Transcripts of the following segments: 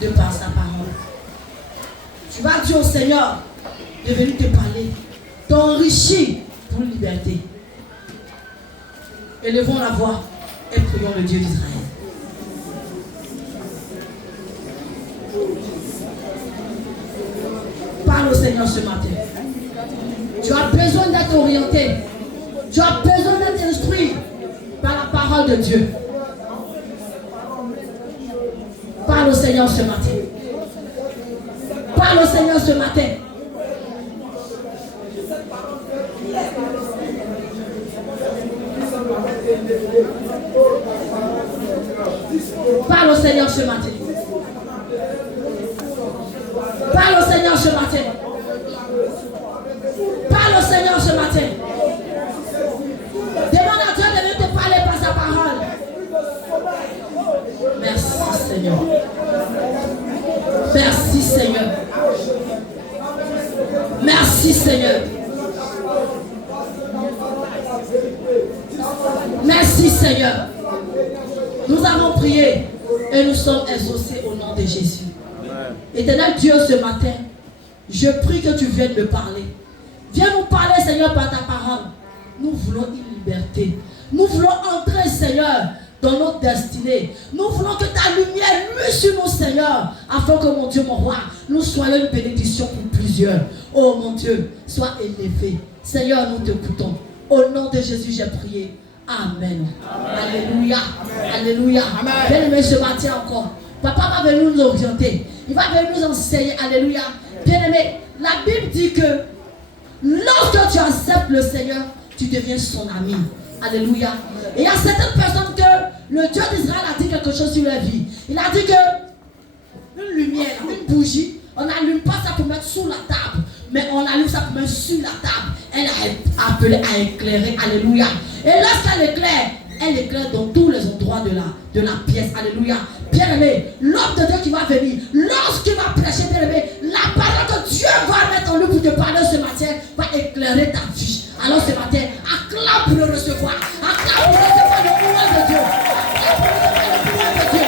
de par sa parole. Tu vas dire au Seigneur de venir te parler, t'enrichir pour une liberté. Élevons la voix et prions le Dieu d'Israël. Parle au Seigneur ce matin. Tu as besoin d'être orienté. Tu as besoin d'être instruit par la parole de Dieu. Parle au Seigneur ce matin. Parle au Seigneur ce matin. Parle au Seigneur ce matin. Parle au Seigneur ce matin. Parle au Seigneur ce matin. Demande à Dieu de venir te parler par sa parole. Merci Seigneur. Merci Seigneur. Merci Seigneur. Merci Seigneur. Nous avons prié et nous sommes exaucés au nom de Jésus. Éternel Dieu, ce matin, je prie que tu viennes me parler. Viens nous parler, Seigneur, par ta parole. Nous voulons une liberté. Nous voulons entrer, Seigneur, dans notre destinée. Nous voulons que ta lumière luise sur nous, Seigneur, afin que, mon Dieu, mon roi, nous soyons une bénédiction pour plusieurs. Oh, mon Dieu, sois élevé. Seigneur, nous t'écoutons. Au nom de Jésus, j'ai prié. Amen. Amen. Alléluia. Amen. Alléluia. Bien-aimé, ce matin encore, Papa va venir nous orienter. Il va venir nous enseigner. Alléluia. Bien-aimé, la Bible dit que lorsque tu acceptes le Seigneur, tu deviens son ami. Alléluia. Et il y a certaines personnes que le Dieu d'Israël a dit quelque chose sur leur vie. Il a dit que une lumière, une bougie, on n'allume pas ça pour mettre sous la table, mais on allume ça pour mettre sur la table. Elle a appelé à éclairer. Alléluia. Et lorsqu'elle éclaire, elle éclaire dans tous les endroits de la pièce. Alléluia. Bien-aimé, l'homme de Dieu qui va venir, lorsqu'il va prêcher, bien-aimé, la parole que Dieu va mettre en lui pour te parler ce matin va éclairer ta vie. Alors ce matin, acclame pour le recevoir. Acclame pour recevoir le pouvoir de Dieu. Acclame pour recevoir le pouvoir de Dieu.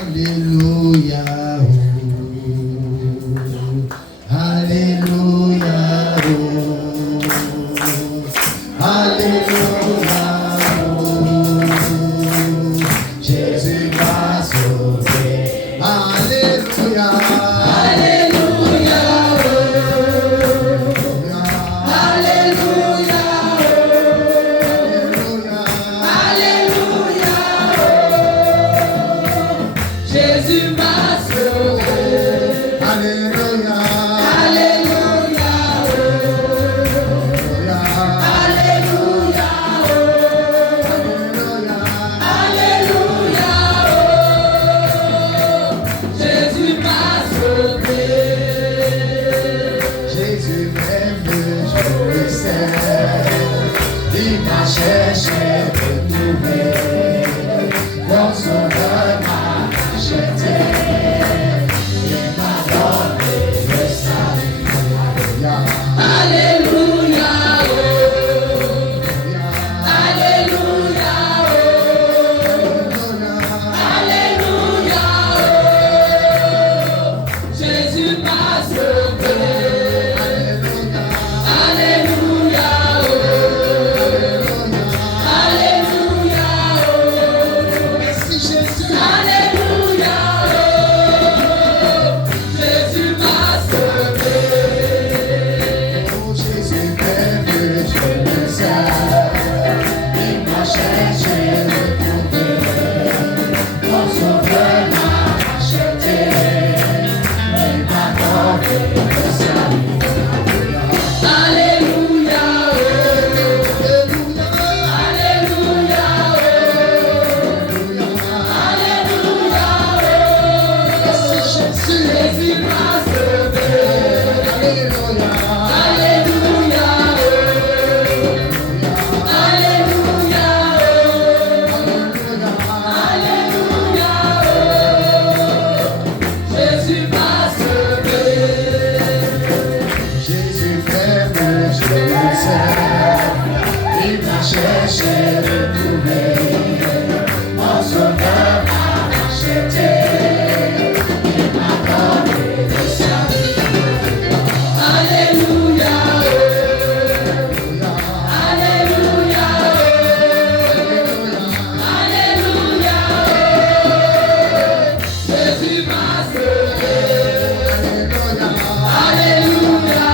Alléluia. Alléluia. Alléluia. Jésus m'a sauvé. Alléluia. Alléluia. Alléluia. Alléluia. Jésus m'a sauvé. Alléluia. Alléluia. Alléluia. Alléluia. Jésus m'a sauvé. Jésus m'aime, je le sais. Il m'a cherché, retrouvé. Mon sauveur m'a acheté. Il m'a donné le salut. Alléluia. Alléluia. Alléluia. Jésus m'a sauvé. Alléluia. Alléluia. Merci Jésus. Alléluia. Jésus m'a sauvé. Oh Jésus m'aime, je le sais. Il m'a cherché, retrouvé. Mon sauveur m'a acheté. Il m'a donné le salut. Alléluia. Alléluia. Alléluia. Merci Jésus. Jésus m'a sauvé. Alléluia. Alléluia. Alléluia. Alléluia. Jésus m'a sauvé. Jésus m'aime, je le sais. cherché, retrouvé, mon sauveur m'a racheté, il m'a donné le salut. Alléluia, Alléluia, Alléluia, Jésus m'a sauvé. Alléluia,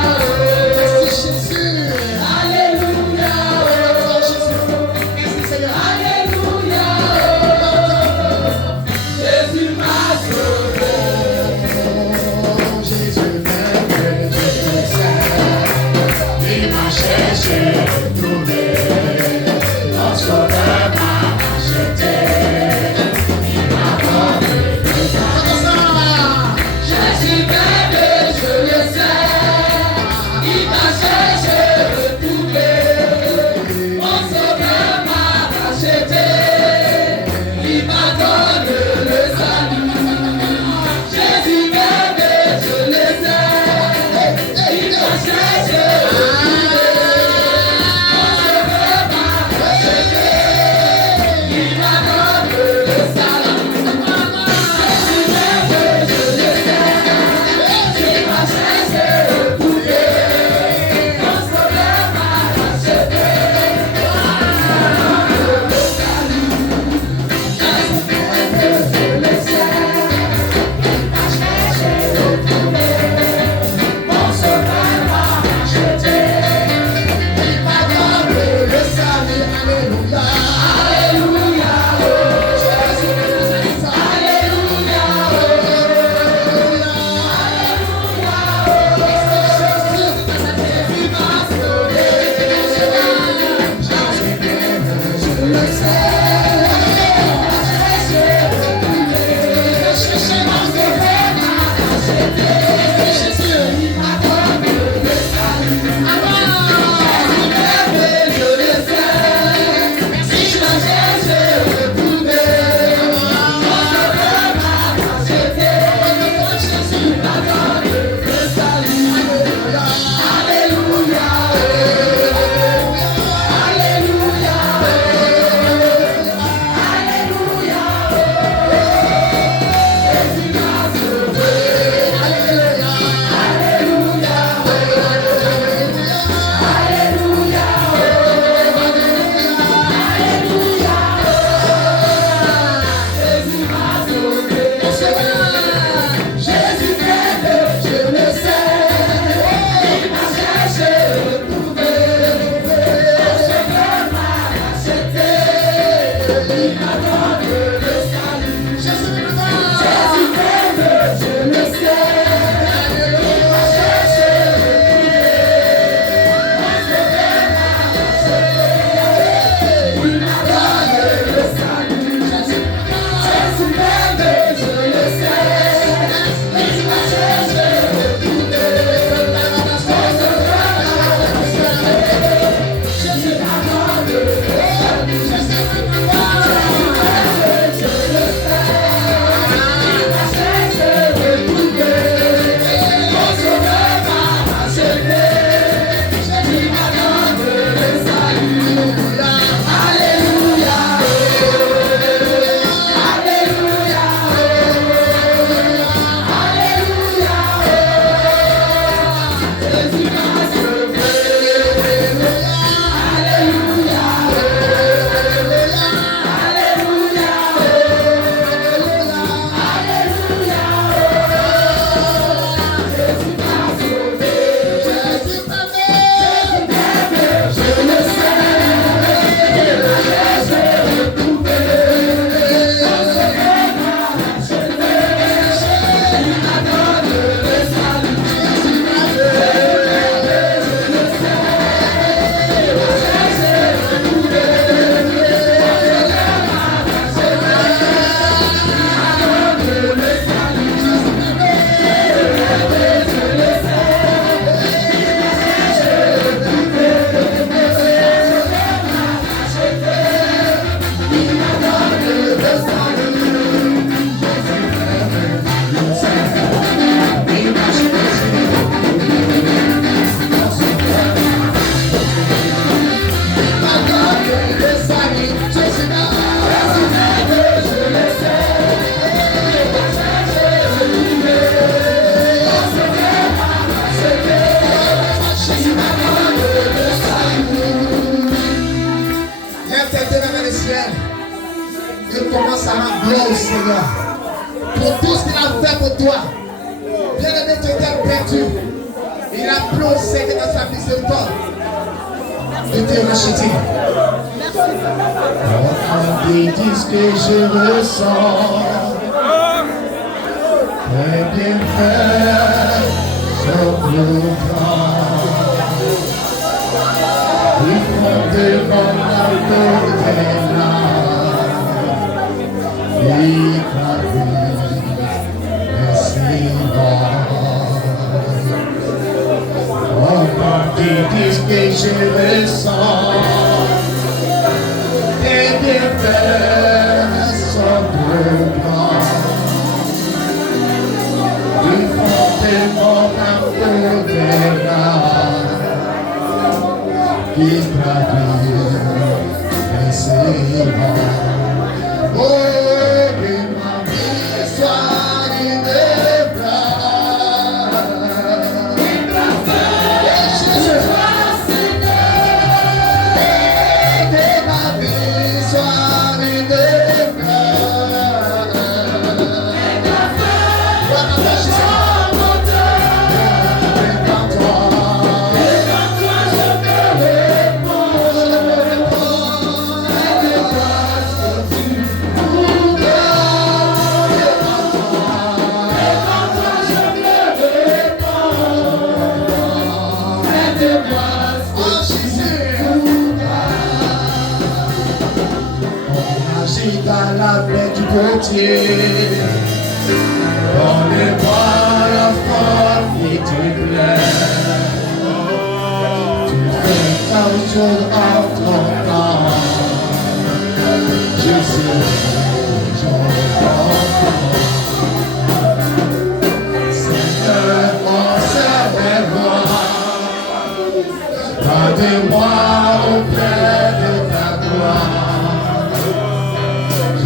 merci Jésus. Alléluia, merci Seigneur. Alléluia, Jésus m'a sauvé. Jésus m'aime, Jésus s'aime. Il m'a cherché, trouvé. Mon sauveur m'a racheté. Il m'a donné le salut. Jésus m'aime, je le sais. Il m'a cherché, retrouvé. Mon sauveur m'a racheté. Il m'a donné le salut. Jésus m'aime, je le sais. Il m'a cherché, retrouvé. Mon que commence à rendre gloire au Seigneur. Pour tout ce qu'il a fait pour toi. Bien-aimé, tu étais perdu. Il a plu au Seigneur dans sa miséricorde. De te racheter. Des disent que je ressens. Un bienfait sur le grand. Ils font devant la là. Et Paris, merci encore des disent que je ressens. Et bienfaits sont le grand. Ils font devant la là. Qui gravit les séments. Oh, que ma vie soit une bras. Et Jésus, que ma vie soit une bras. Dans la plaie du potier, dans les bois la forme et tu plais. Tu fais quelque chose en ton temps. Je sais Seigneur, observe-moi. Gardez-moi auprès de ta gloire.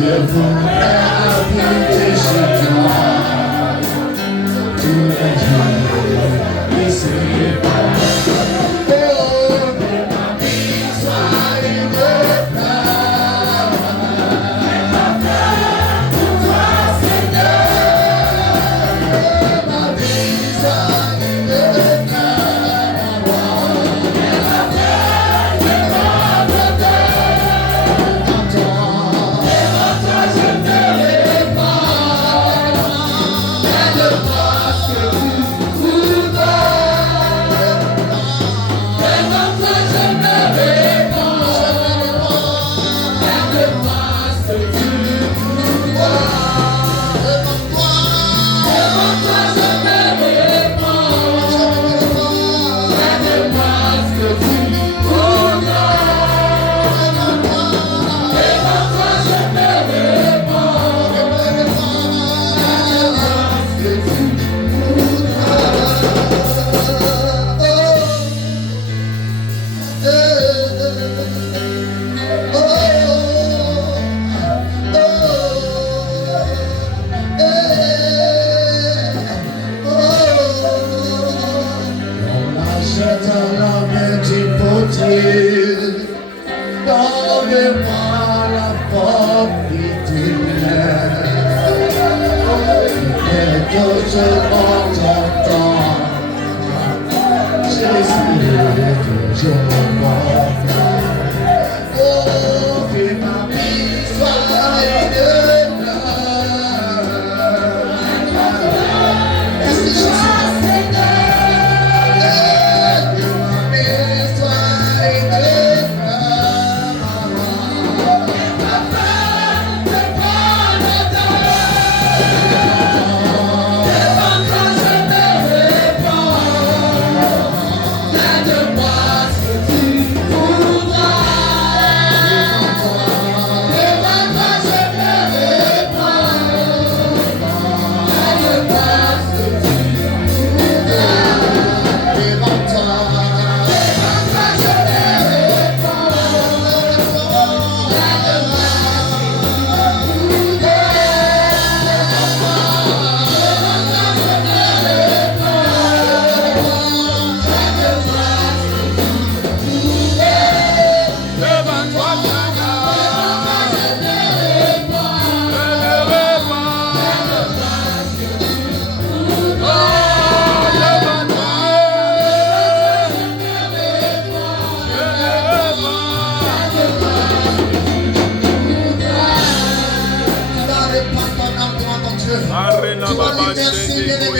Je voudrais habiter chez toi tous les jours, et c'est pas. Oh, que ma vie soit une flamme. Pour toi, Seigneur, que ma vie soit une flamme. Donne-moi la forme qui te plaît. Quelque chose en ton temps. Jésus, toujours mon frère. Oh, que ma vie soit une gloire. Est-ce que Jésus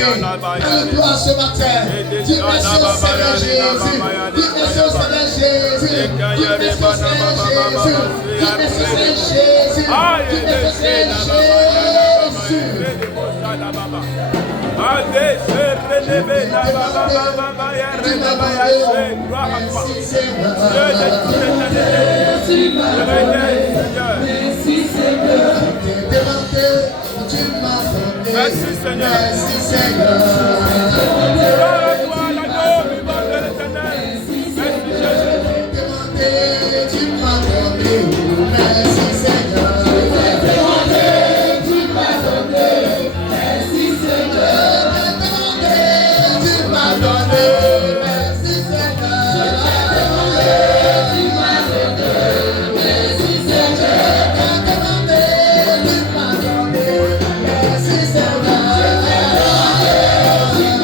Alléluia ce matin. Dis merci au Seigneur Jésus. Dis merci au Seigneur Jésus. Dis merci au Seigneur Jésus. Dis merci au Seigneur Jésus. Dis merci au Seigneur Merci Seigneur. Merci Seigneur. Tu m'as donné. Merci Seigneur. Tu m'as donné. Merci Seigneur. Tu m'as donné. Merci Seigneur. Tu m'as donné. Merci Seigneur. Tu m'as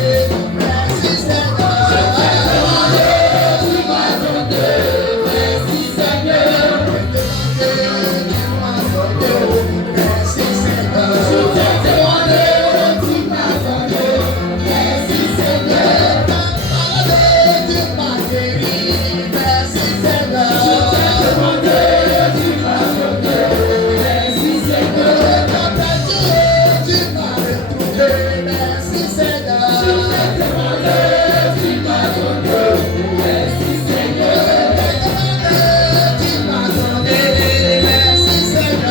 donné. Merci Seigneur. Tu m'as donné. Merci Seigneur.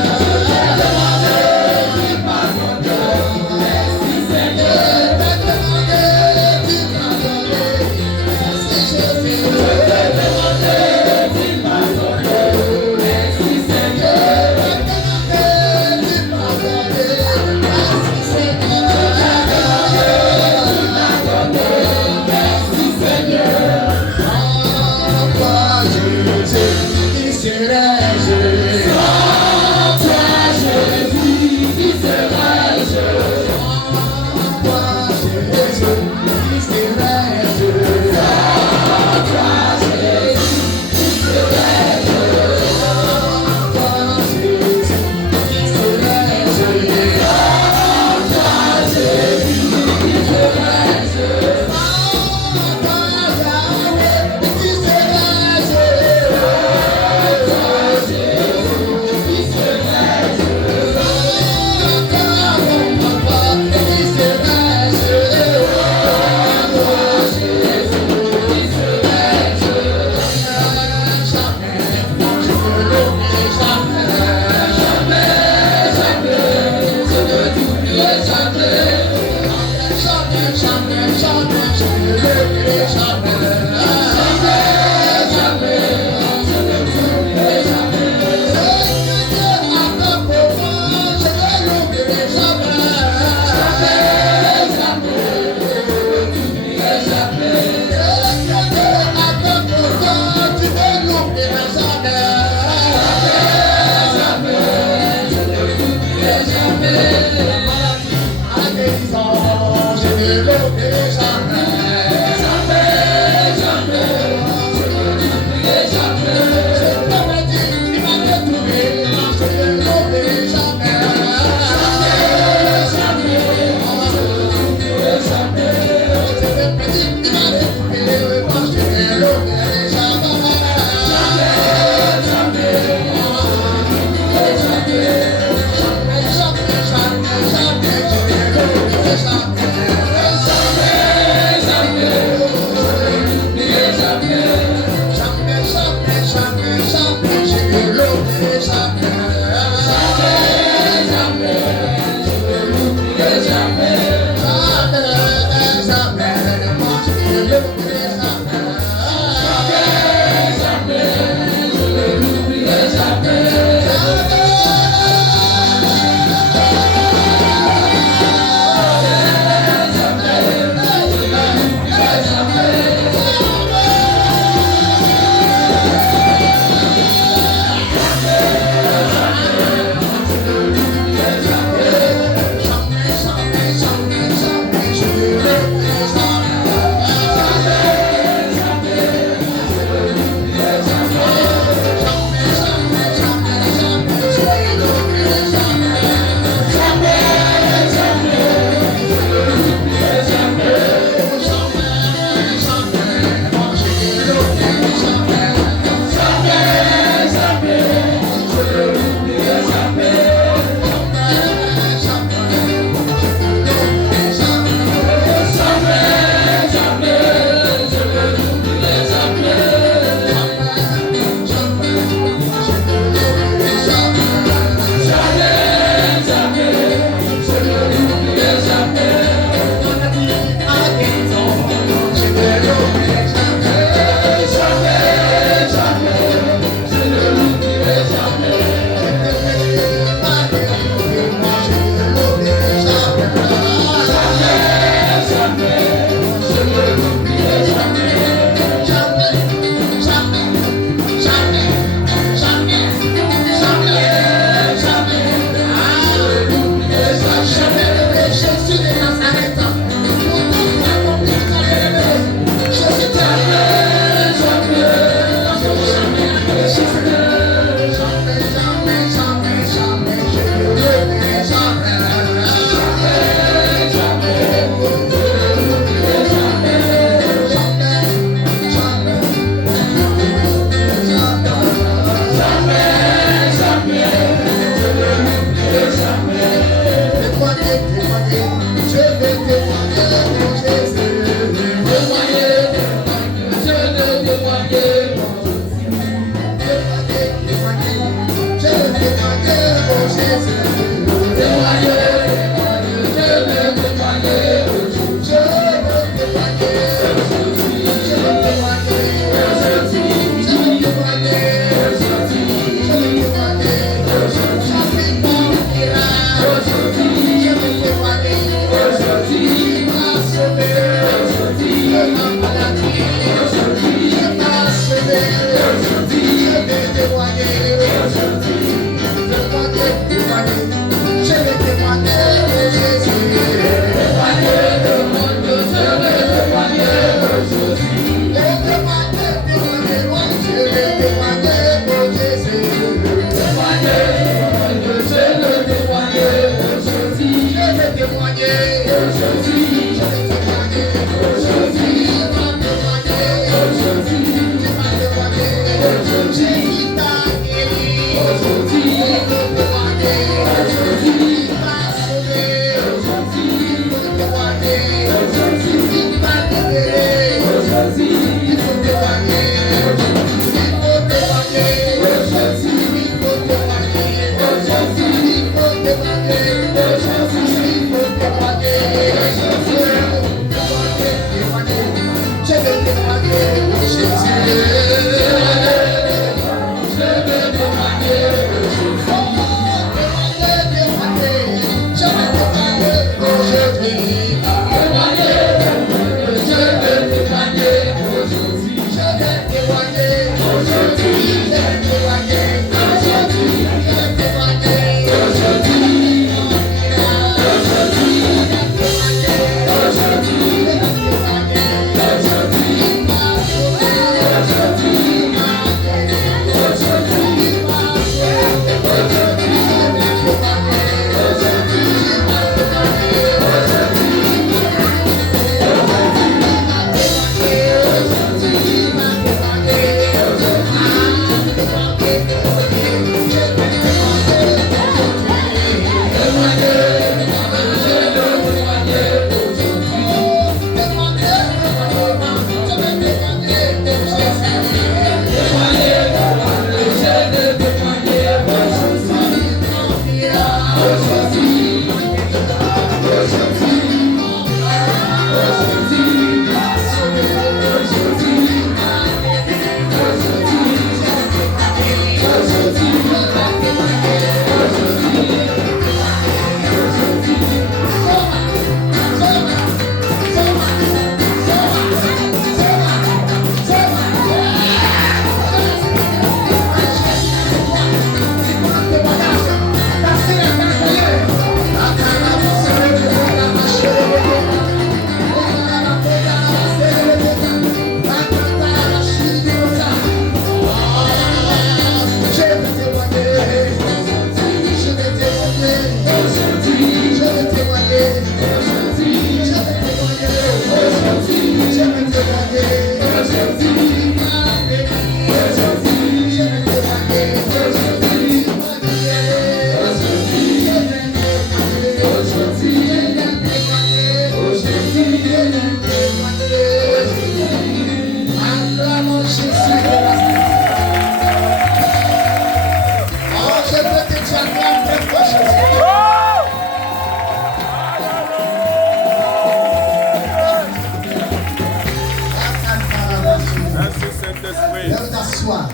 victoire.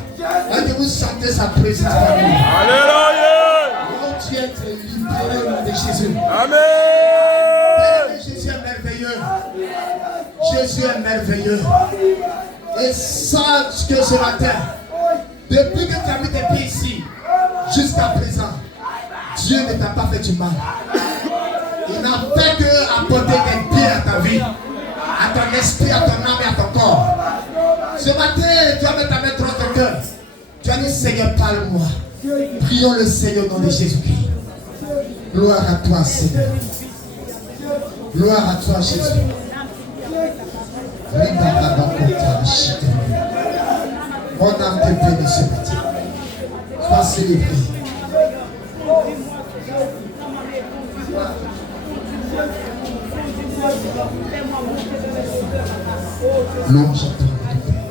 Et de vous sentir sa présence dans nous. Alléluia. Oh, tu es libéré au nom de Jésus. Amen. Jésus est merveilleux. Jésus est merveilleux. Et sache que ce matin, depuis que tu as mis tes pieds ici, jusqu'à présent, Dieu ne t'a pas fait du mal. Il n'a fait que apporter des biens à ta vie, à ton esprit, à ton âme et à ton corps. Ce matin, tu vas mettre ta main dans ton cœur. Tu vas dire, Seigneur, parle-moi. Prions le Seigneur au nom de Jésus-Christ. Gloire à toi, Seigneur. Gloire à toi, Jésus. Mon âme te bénit ce matin. Sois célébré. Louange à toi, mon Père.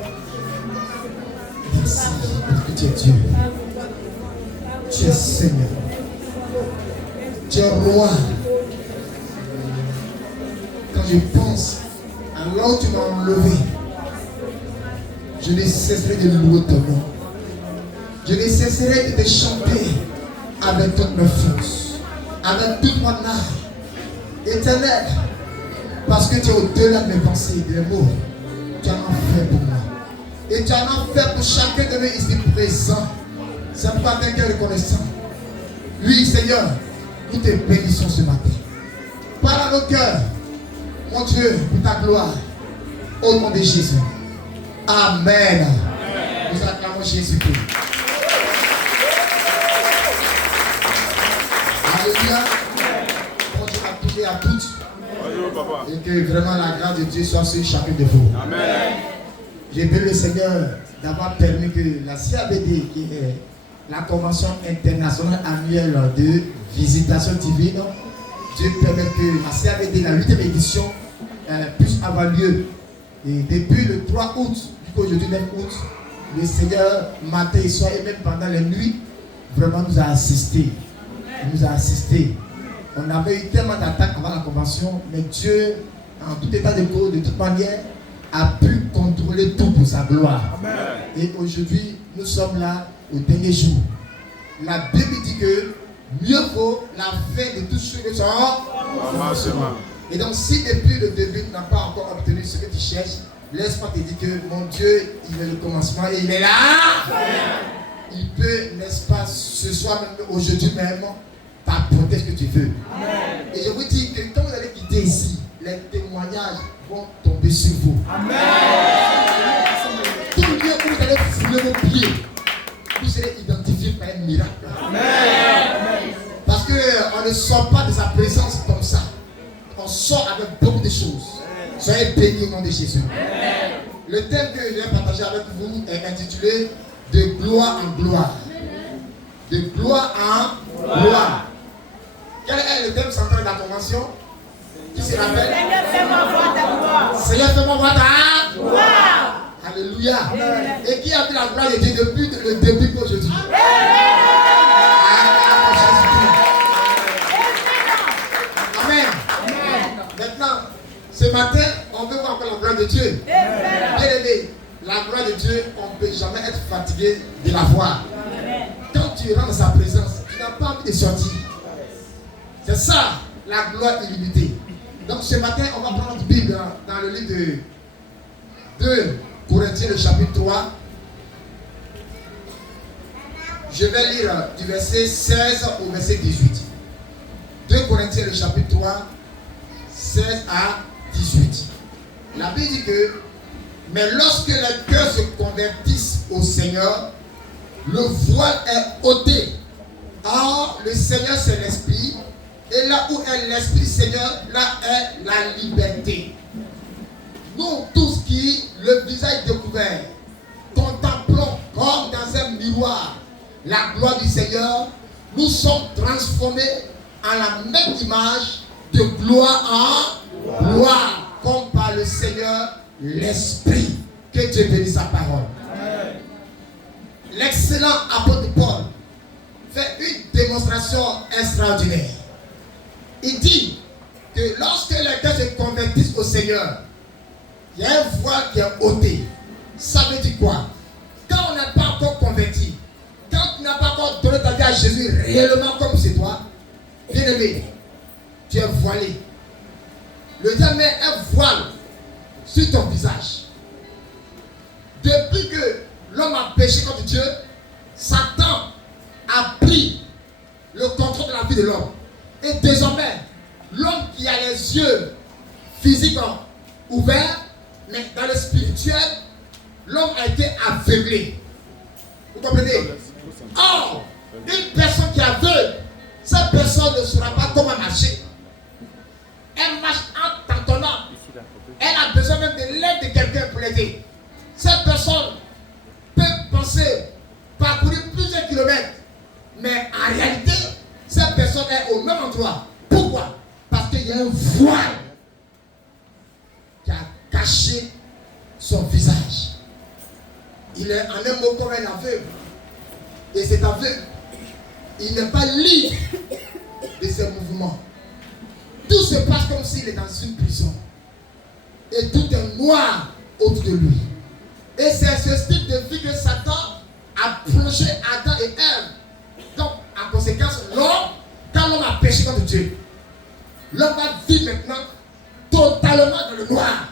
Merci parce que tu es Dieu. Tu es Seigneur. Tu es roi. Quand je pense à là où tu m'as enlevé, je ne cesserai de louer ton nom. Je ne cesserai de te chanter avec toutes mes forces, avec toute mon âme. Éternel, parce que tu es au-delà de mes pensées, de mes mots, tu en as fait pour moi. Et tu en as fait pour chacun de nous ici présents. C'est pourquoi avec un reconnaissant. Oui, Seigneur, nous te bénissons ce matin. Parle à nos cœurs, mon Dieu, pour ta gloire. Au nom de Jésus. Amen. Nous acclamons Jésus-Christ. Alléluia. Bonjour à tous et à toutes. Bonjour, papa. Et que vraiment la grâce de Dieu soit sur chacun de vous. Amen. J'ai béni le Seigneur d'avoir permis que la CABD, qui est la Convention internationale annuelle de visitation divine, Dieu permet que la CABD, la 8e édition, puisse avoir lieu. Et depuis le 3 août jusqu'à aujourd'hui 9 août, le Seigneur, matin et soir, et même pendant les nuits, vraiment nous a assistés. Il nous a assistés. On avait eu tellement d'attaques avant la convention, mais Dieu, en tout état de cause, de toute manière, a pu contrôler tout pour sa gloire. Amen. Et aujourd'hui, nous sommes là au dernier jour. La Bible dit que mieux vaut la fin de toutes choses que son commencement. Et donc, si depuis le début, tu n'as pas encore obtenu ce que tu cherches, laisse-moi te dire que mon Dieu, il est le commencement et il est là. Amen. Il peut, n'est-ce pas, ce soir même, aujourd'hui même, t'apporter ce que tu veux. Amen. Et je vous dis que quand vous allez quitter ici, les témoignages vont tomber sur vous. Amen. Tout le lieu où vous allez fouler vos pieds, vous serez identifié par un miracle. Amen. Parce qu'on ne sort pas de sa présence comme ça. On sort avec beaucoup de choses. Soyez bénis au nom de Jésus. Amen. Le thème que je vais partager avec vous est intitulé De gloire en gloire. De gloire en gloire. Quel est le thème central de la convention? Qui se rappelle? Seigneur, fais-moi voir ta gloire. Seigneur, fais-moi voir ta gloire. Alléluia. Amen. Et qui a vu la gloire de Dieu depuis le début qu'aujourd'hui? Amen. Maintenant, ce matin, on veut voir encore la gloire de Dieu. Bien aimé, la gloire de Dieu, on ne peut jamais être fatigué de la voir. Quand tu rentres dans sa présence, tu n'as pas envie de sortir. C'est ça, la gloire illimitée. Donc ce matin, on va prendre notre Bible dans le livre de 2 Corinthiens, le chapitre 3. Je vais lire du verset 16 au verset 18. 2 Corinthiens, le chapitre 3, 16 à 18. La Bible dit que, mais lorsque les cœurs se convertissent au Seigneur, le voile est ôté. Or, le Seigneur, c'est l'Esprit. Et là où est l'Esprit Seigneur, là est la liberté. Nous tous qui, le visage découvert, contemplons comme dans un miroir la gloire du Seigneur, nous sommes transformés en la même image de gloire en gloire, comme par le Seigneur l'Esprit. Que Dieu bénisse sa parole. Amen. L'excellent apôtre Paul fait une démonstration extraordinaire. Il dit que lorsque les cœurs se convertissent au Seigneur, il y a un voile qui est ôté. Ça veut dire quoi? Quand on n'est pas converti, quand tu n'as pas encore donné ta vie à Jésus réellement comme c'est toi, bien aimé, tu es voilé. Le diable met un voile sur ton visage. Depuis que l'homme a péché contre Dieu, Satan a pris le contrôle de la vie de l'homme. Et désormais, l'homme qui a les yeux physiques ouverts, mais dans le spirituel, l'homme a été aveuglé. Vous comprenez? Or, une personne qui est aveugle, cette personne ne saura pas comment marcher. Elle marche en tâtonnant. Elle a besoin même de l'aide de quelqu'un pour l'aider. Cette personne peut penser parcourir plusieurs kilomètres, mais en réalité, cette personne est au même endroit. Pourquoi? Parce qu'il y a un voile qui a caché son visage. Il est en un mot comme un aveugle. Et cet aveugle, il n'est pas libre de ses mouvements. Tout se passe comme s'il est dans une prison. Et tout est noir autour de lui. Et c'est ce style de vie que Satan a plongé Adam et Ève. Donc, en conséquence, l'homme, quand l'homme a péché contre Dieu, l'homme va vivre maintenant totalement dans le noir.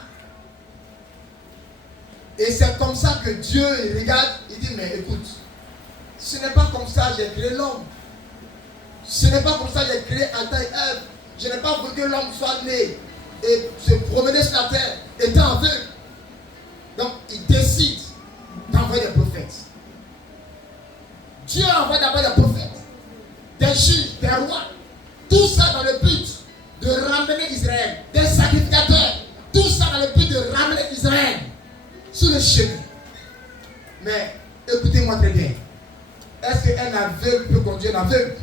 Et c'est comme ça que Dieu il regarde, il dit, mais écoute, ce n'est pas comme ça que j'ai créé l'homme. Ce n'est pas comme ça que j'ai créé Adam et Ève. Je n'ai pas voulu que l'homme soit né et se promener sur la terre étant aveugle. Donc, il décide d'envoyer des prophètes. Dieu envoie d'abord des prophètes, des juges, des rois. Tout ça dans le but de ramener Israël, des sacrificateurs. Tout ça dans le but de ramener Israël sur le chemin. Mais écoutez-moi très bien. Est-ce qu'un aveugle peut conduire un aveugle?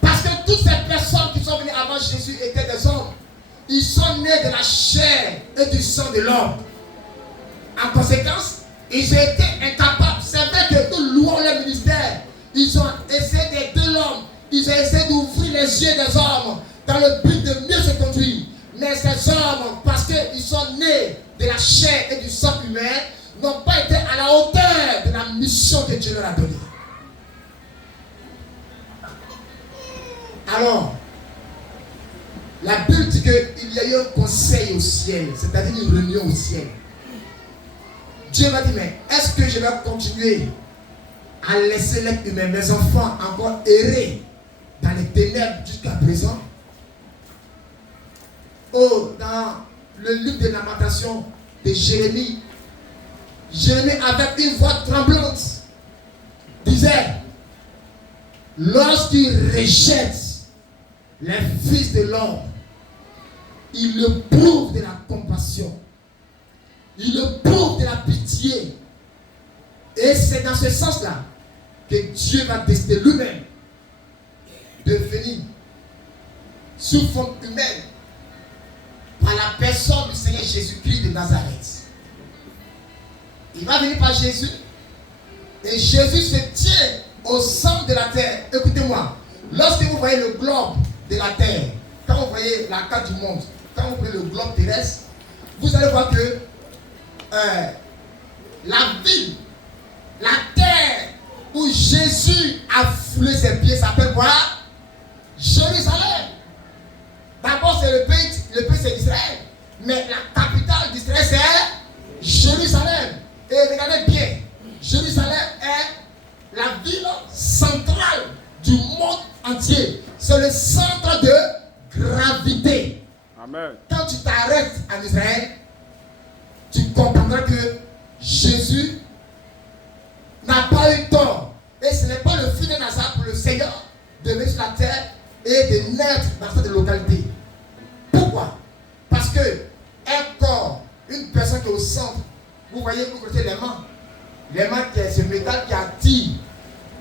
Parce que toutes ces personnes qui sont venues avant Jésus étaient des hommes. Ils sont nés de la chair et du sang de l'homme. En conséquence, ils étaient incapables. C'est vrai que nous louons le ministère. Ils ont essayé d'aider l'homme. Ils ont essayé d'ouvrir les yeux des hommes dans le but de mieux se conduire. Mais ces hommes, parce qu'ils sont nés de la chair et du sang humain, n'ont pas été à la hauteur de la mission que Dieu leur a donnée. Alors, la Bible dit qu'il y a eu un conseil au ciel, c'est-à-dire une réunion au ciel. Dieu m'a dit, mais est-ce que je vais continuer à laisser l'être humain, mes enfants, encore errer dans les ténèbres jusqu'à présent? Oh, dans le livre de Lamentation de Jérémie, Jérémie avec une voix tremblante disait, lorsqu'il rejette les fils de l'homme, il le prouve de la compassion, il le prouve de la pitié. Et c'est dans ce sens-là que Dieu va décider lui-même de venir sous forme humaine par la personne du Seigneur Jésus-Christ de Nazareth. Il va venir par Jésus et Jésus se tient au centre de la terre. Écoutez-moi, lorsque vous voyez le globe de la terre, quand vous voyez la carte du monde, quand vous prenez le globe terrestre, vous allez voir que la ville, la terre où Jésus a foulé ses pieds s'appelle quoi? Jérusalem. D'abord c'est le pays c'est Israël, mais la capitale d'Israël c'est Jérusalem. Et regardez bien, Jérusalem est la ville centrale du monde entier. C'est le centre de gravité. Amen. Quand tu t'arrêtes en Israël, tu comprendras que Jésus n'a pas eu tort. Et ce n'est pas le fil d'un hasard pour le Seigneur de venir sur la terre et de naître dans cette localité. Pourquoi? Parce que un corps, une personne qui est au centre, vous voyez, vous connaissez les mains. Les mains, c'est ce métal qui attire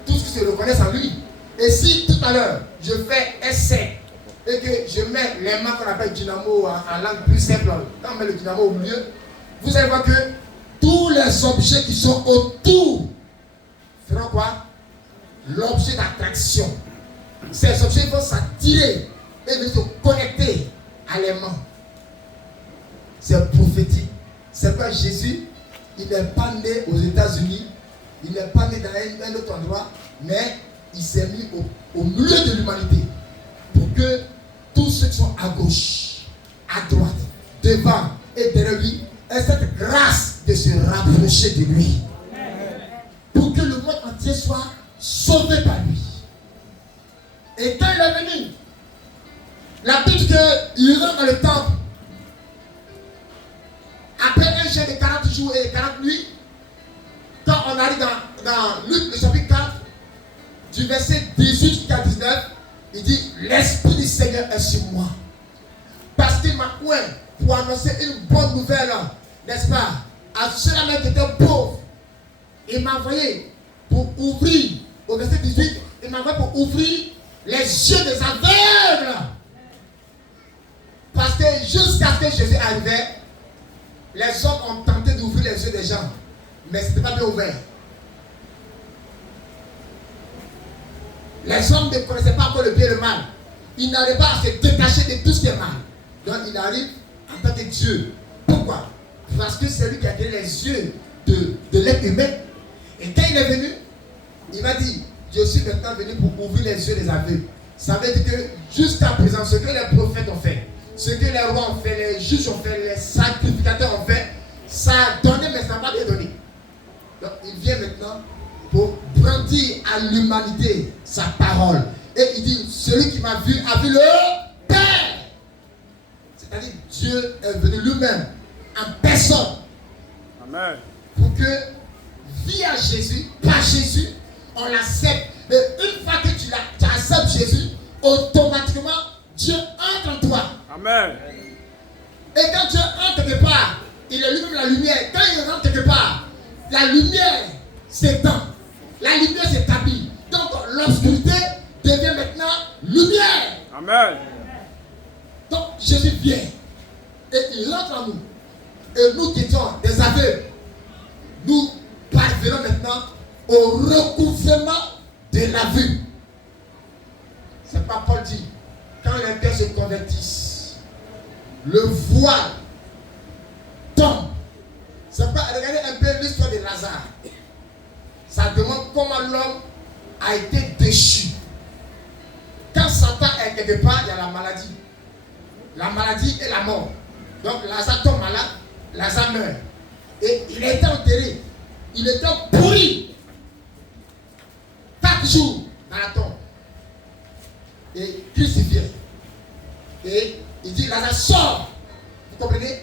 tout ce qui se reconnaît en lui. Et si tout à l'heure, je fais essai et que je mets les mains qu'on appelle dynamo en langue plus simple, quand on met le dynamo au milieu, vous allez voir que tous les objets qui sont autour feront quoi? L'objet d'attraction. Ces objets vont s'attirer et vont se connecter à les mains. C'est prophétique. C'est pas Jésus, il n'est pas né aux États-Unis, Il n'est pas né dans un autre endroit, mais il s'est mis au milieu de l'humanité pour que tous ceux qui sont à gauche, à droite, devant et derrière lui aient cette grâce de se rapprocher de lui. Pour que le monde entier soit sauvé par lui. Et quand il est venu, la Bible dit qu'il rentre dans le temple. Après un jeûne de 40 jours et 40 nuits, quand on arrive dans Luc, le chapitre 4, du verset 18 jusqu'à 19, il dit, l'Esprit du Seigneur est sur moi. Parce qu'il m'a oint pour annoncer une bonne nouvelle, n'est-ce pas, à ceux-là qui étaient pauvres. Il m'a envoyé pour ouvrir, au verset 18, il m'a envoyé pour ouvrir les yeux des aveugles. Parce que jusqu'à ce que Jésus arrivait, les hommes ont tenté d'ouvrir les yeux des gens, mais ce n'était pas bien ouvert. Les hommes ne connaissaient pas encore le bien et le mal. Ils n'arrivaient pas à se détacher de tout ce qui est mal. Donc il arrive en tant que Dieu. Pourquoi? Parce que c'est lui qui a donné les yeux de l'être humain. Et quand il est venu, il m'a dit, je suis maintenant venu pour ouvrir les yeux des aveugles. Ça veut dire que jusqu'à présent, ce que les prophètes ont fait, ce que les rois ont fait, les juges ont fait, les sacrificateurs ont fait, ça a donné, mais ça n'a pas bien donné. Donc il vient maintenant pour brandir à l'humanité sa parole. Et il dit, celui qui m'a vu a vu le Père. C'est-à-dire Dieu est venu lui-même en personne. Amen. Pour que via Jésus, par Jésus, on l'accepte. Et une fois que tu acceptes Jésus, automatiquement Dieu entre en toi. Amen. Et quand Dieu entre quelque part, il est lui-même la lumière. Quand il rentre quelque part, la lumière s'étend. La lumière s'établit. Donc l'obscurité devient maintenant lumière. Amen. Donc Jésus vient et il rentre en nous. Et nous qui étions des aveugles, nous parvenons maintenant au recouvrement de la vue. C'est pas Paul dit, quand les pères se convertissent, le voile tombe. C'est pas, regardez un peu l'histoire de Lazare. Ça demande comment l'homme a été déchu. Quand Satan est quelque part, il y a la maladie. La maladie et la mort. Donc Lazare tombe malade, Lazare meurt. Et il a été enterré. Il était pourri. 4 jours dans la tombe. Et crucifié. Et il dit, Lazare sort. Vous comprenez?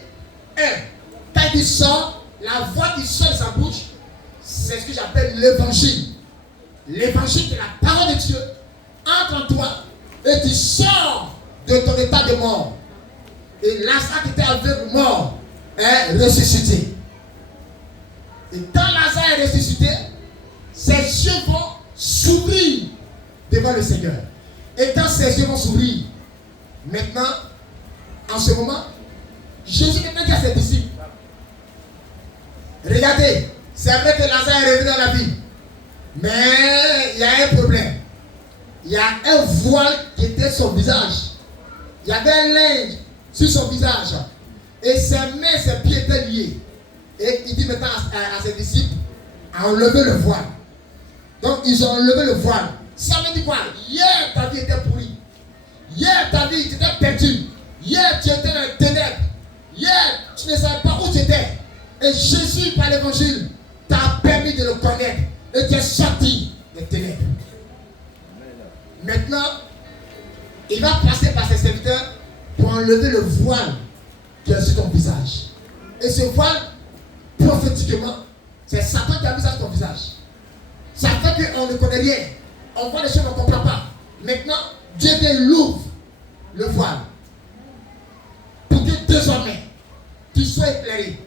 Quand il sort, la voix qui sort de sa bouche, c'est ce que j'appelle l'évangile. L'évangile, c'est la parole de Dieu. Entre en toi et tu sors de ton état de mort. Et Lazare qui était aveugle mort est ressuscité. Et quand Lazare est ressuscité, ses yeux vont s'ouvrir devant le Seigneur. Et quand ses yeux vont s'ouvrir, maintenant, en ce moment, Jésus maintenant dit à ses disciples, regardez, c'est vrai que Lazare est revenu dans la vie, mais il y a un problème. Il y a un voile qui était sur son visage. Il y avait un linge sur son visage. Et ses mains, ses pieds étaient liés. Et il dit maintenant à ses disciples, à enlever le voile. Donc ils ont enlevé le voile. Ça veut dire quoi? Hier ta vie était pourrie. Hier ta vie tu étais perdu. Hier tu étais dans les ténèbres. Hier tu ne savais pas où tu étais. Et Jésus par l'évangile t'a permis de le connaître. Et tu es sorti des ténèbres. Maintenant, il va passer par ses serviteurs pour enlever le voile qui est sur ton visage. Et ce voile, prophétiquement, c'est Satan qui a mis ça sur ton visage. Ça fait qu'on ne connaît rien. On voit les choses, on ne comprend pas. Maintenant, Dieu vient l'ouvre le voile. Pour que désormais, tu sois éclairé.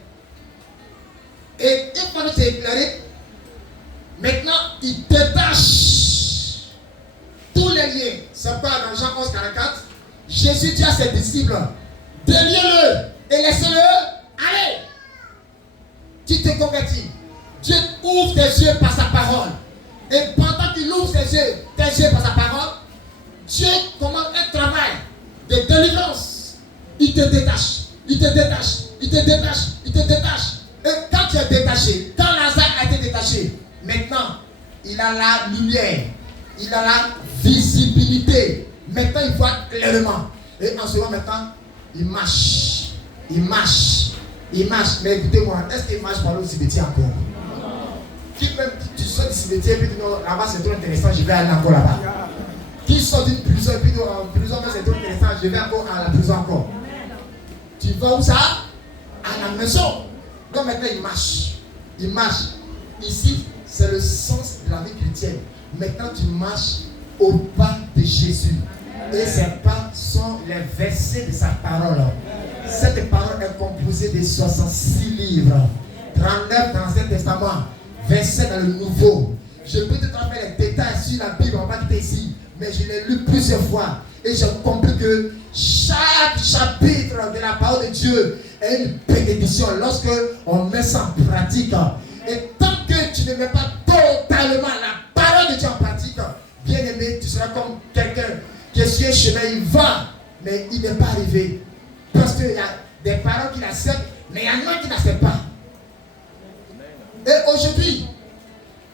Et une fois que tu es éclairé, maintenant, il détache tous les liens. Ça part dans Jean 11, 44. Jésus dit à ses disciples, déliez-le et laissez-le aller. Tu te convertis. Dieu ouvre tes yeux par sa parole. Et pendant qu'il ouvre tes yeux par sa parole, Dieu commence un travail de délivrance. Il te détache, il te détache, il te détache, il te détache. Et quand tu es détaché, quand Lazare a été détaché, maintenant il a la lumière, il a la visibilité. Maintenant, il voit clairement. Et en ce moment, maintenant, il marche. Il marche. Il marche. Mais écoutez-moi, est-ce qu'il marche par le cimetière encore? Qui même, tu sors du cimetière et puis tu dis non, là-bas c'est trop intéressant, je vais aller encore là-bas. Qui sort d'une prison et puis dit en prison, c'est trop intéressant, je vais encore à la prison encore. Tu vas où ça? À la maison. Donc maintenant, il marche. Il marche. Ici, c'est le sens de la vie chrétienne. Maintenant, tu marches au pas de Jésus. Et ces pas sont les versets de sa parole. Cette parole est composée de 66 livres, 39 dans l'Ancien Testament, 27 dans le Nouveau. Je peux te faire les détails sur la Bible, on va quitter ici, mais je l'ai lu plusieurs fois et j'ai compris que chaque chapitre de la parole de Dieu est une bénédiction lorsque on met ça en pratique. Et tant que tu ne mets pas totalement la parole de Dieu en pratique, bien aimé, tu seras comme quelqu'un qui est sur un chemin, il va, mais il n'est pas arrivé. Parce qu'il y a des paroles qui l'acceptent, mais il y en a qui n'acceptent pas. Et aujourd'hui,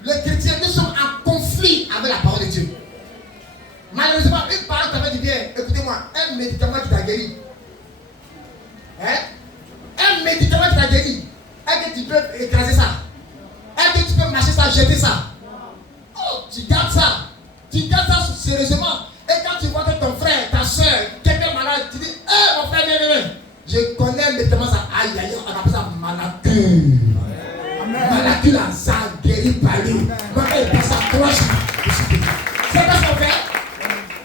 les chrétiens, nous sommes en conflit avec la parole de Dieu. Malheureusement, une parole t'a fait du bien. Écoutez-moi, un médicament qui t'a guéri. Un médicament qui t'a guéri. Est-ce que tu peux écraser ça? Est-ce que tu peux marcher ça, jeter ça? Oh, tu gardes ça. Tu gardes ça sérieusement. Et quand tu vois que ton frère, ta soeur, quelqu'un malade, tu dis, hé mon frère, viens. Je connais un médicament, ça. Aïe, aïe, on appelle ça malacule. Malacule, ça guérit par lui. Mon frère, il passe à cloche. C'est pas ce qu'on fait.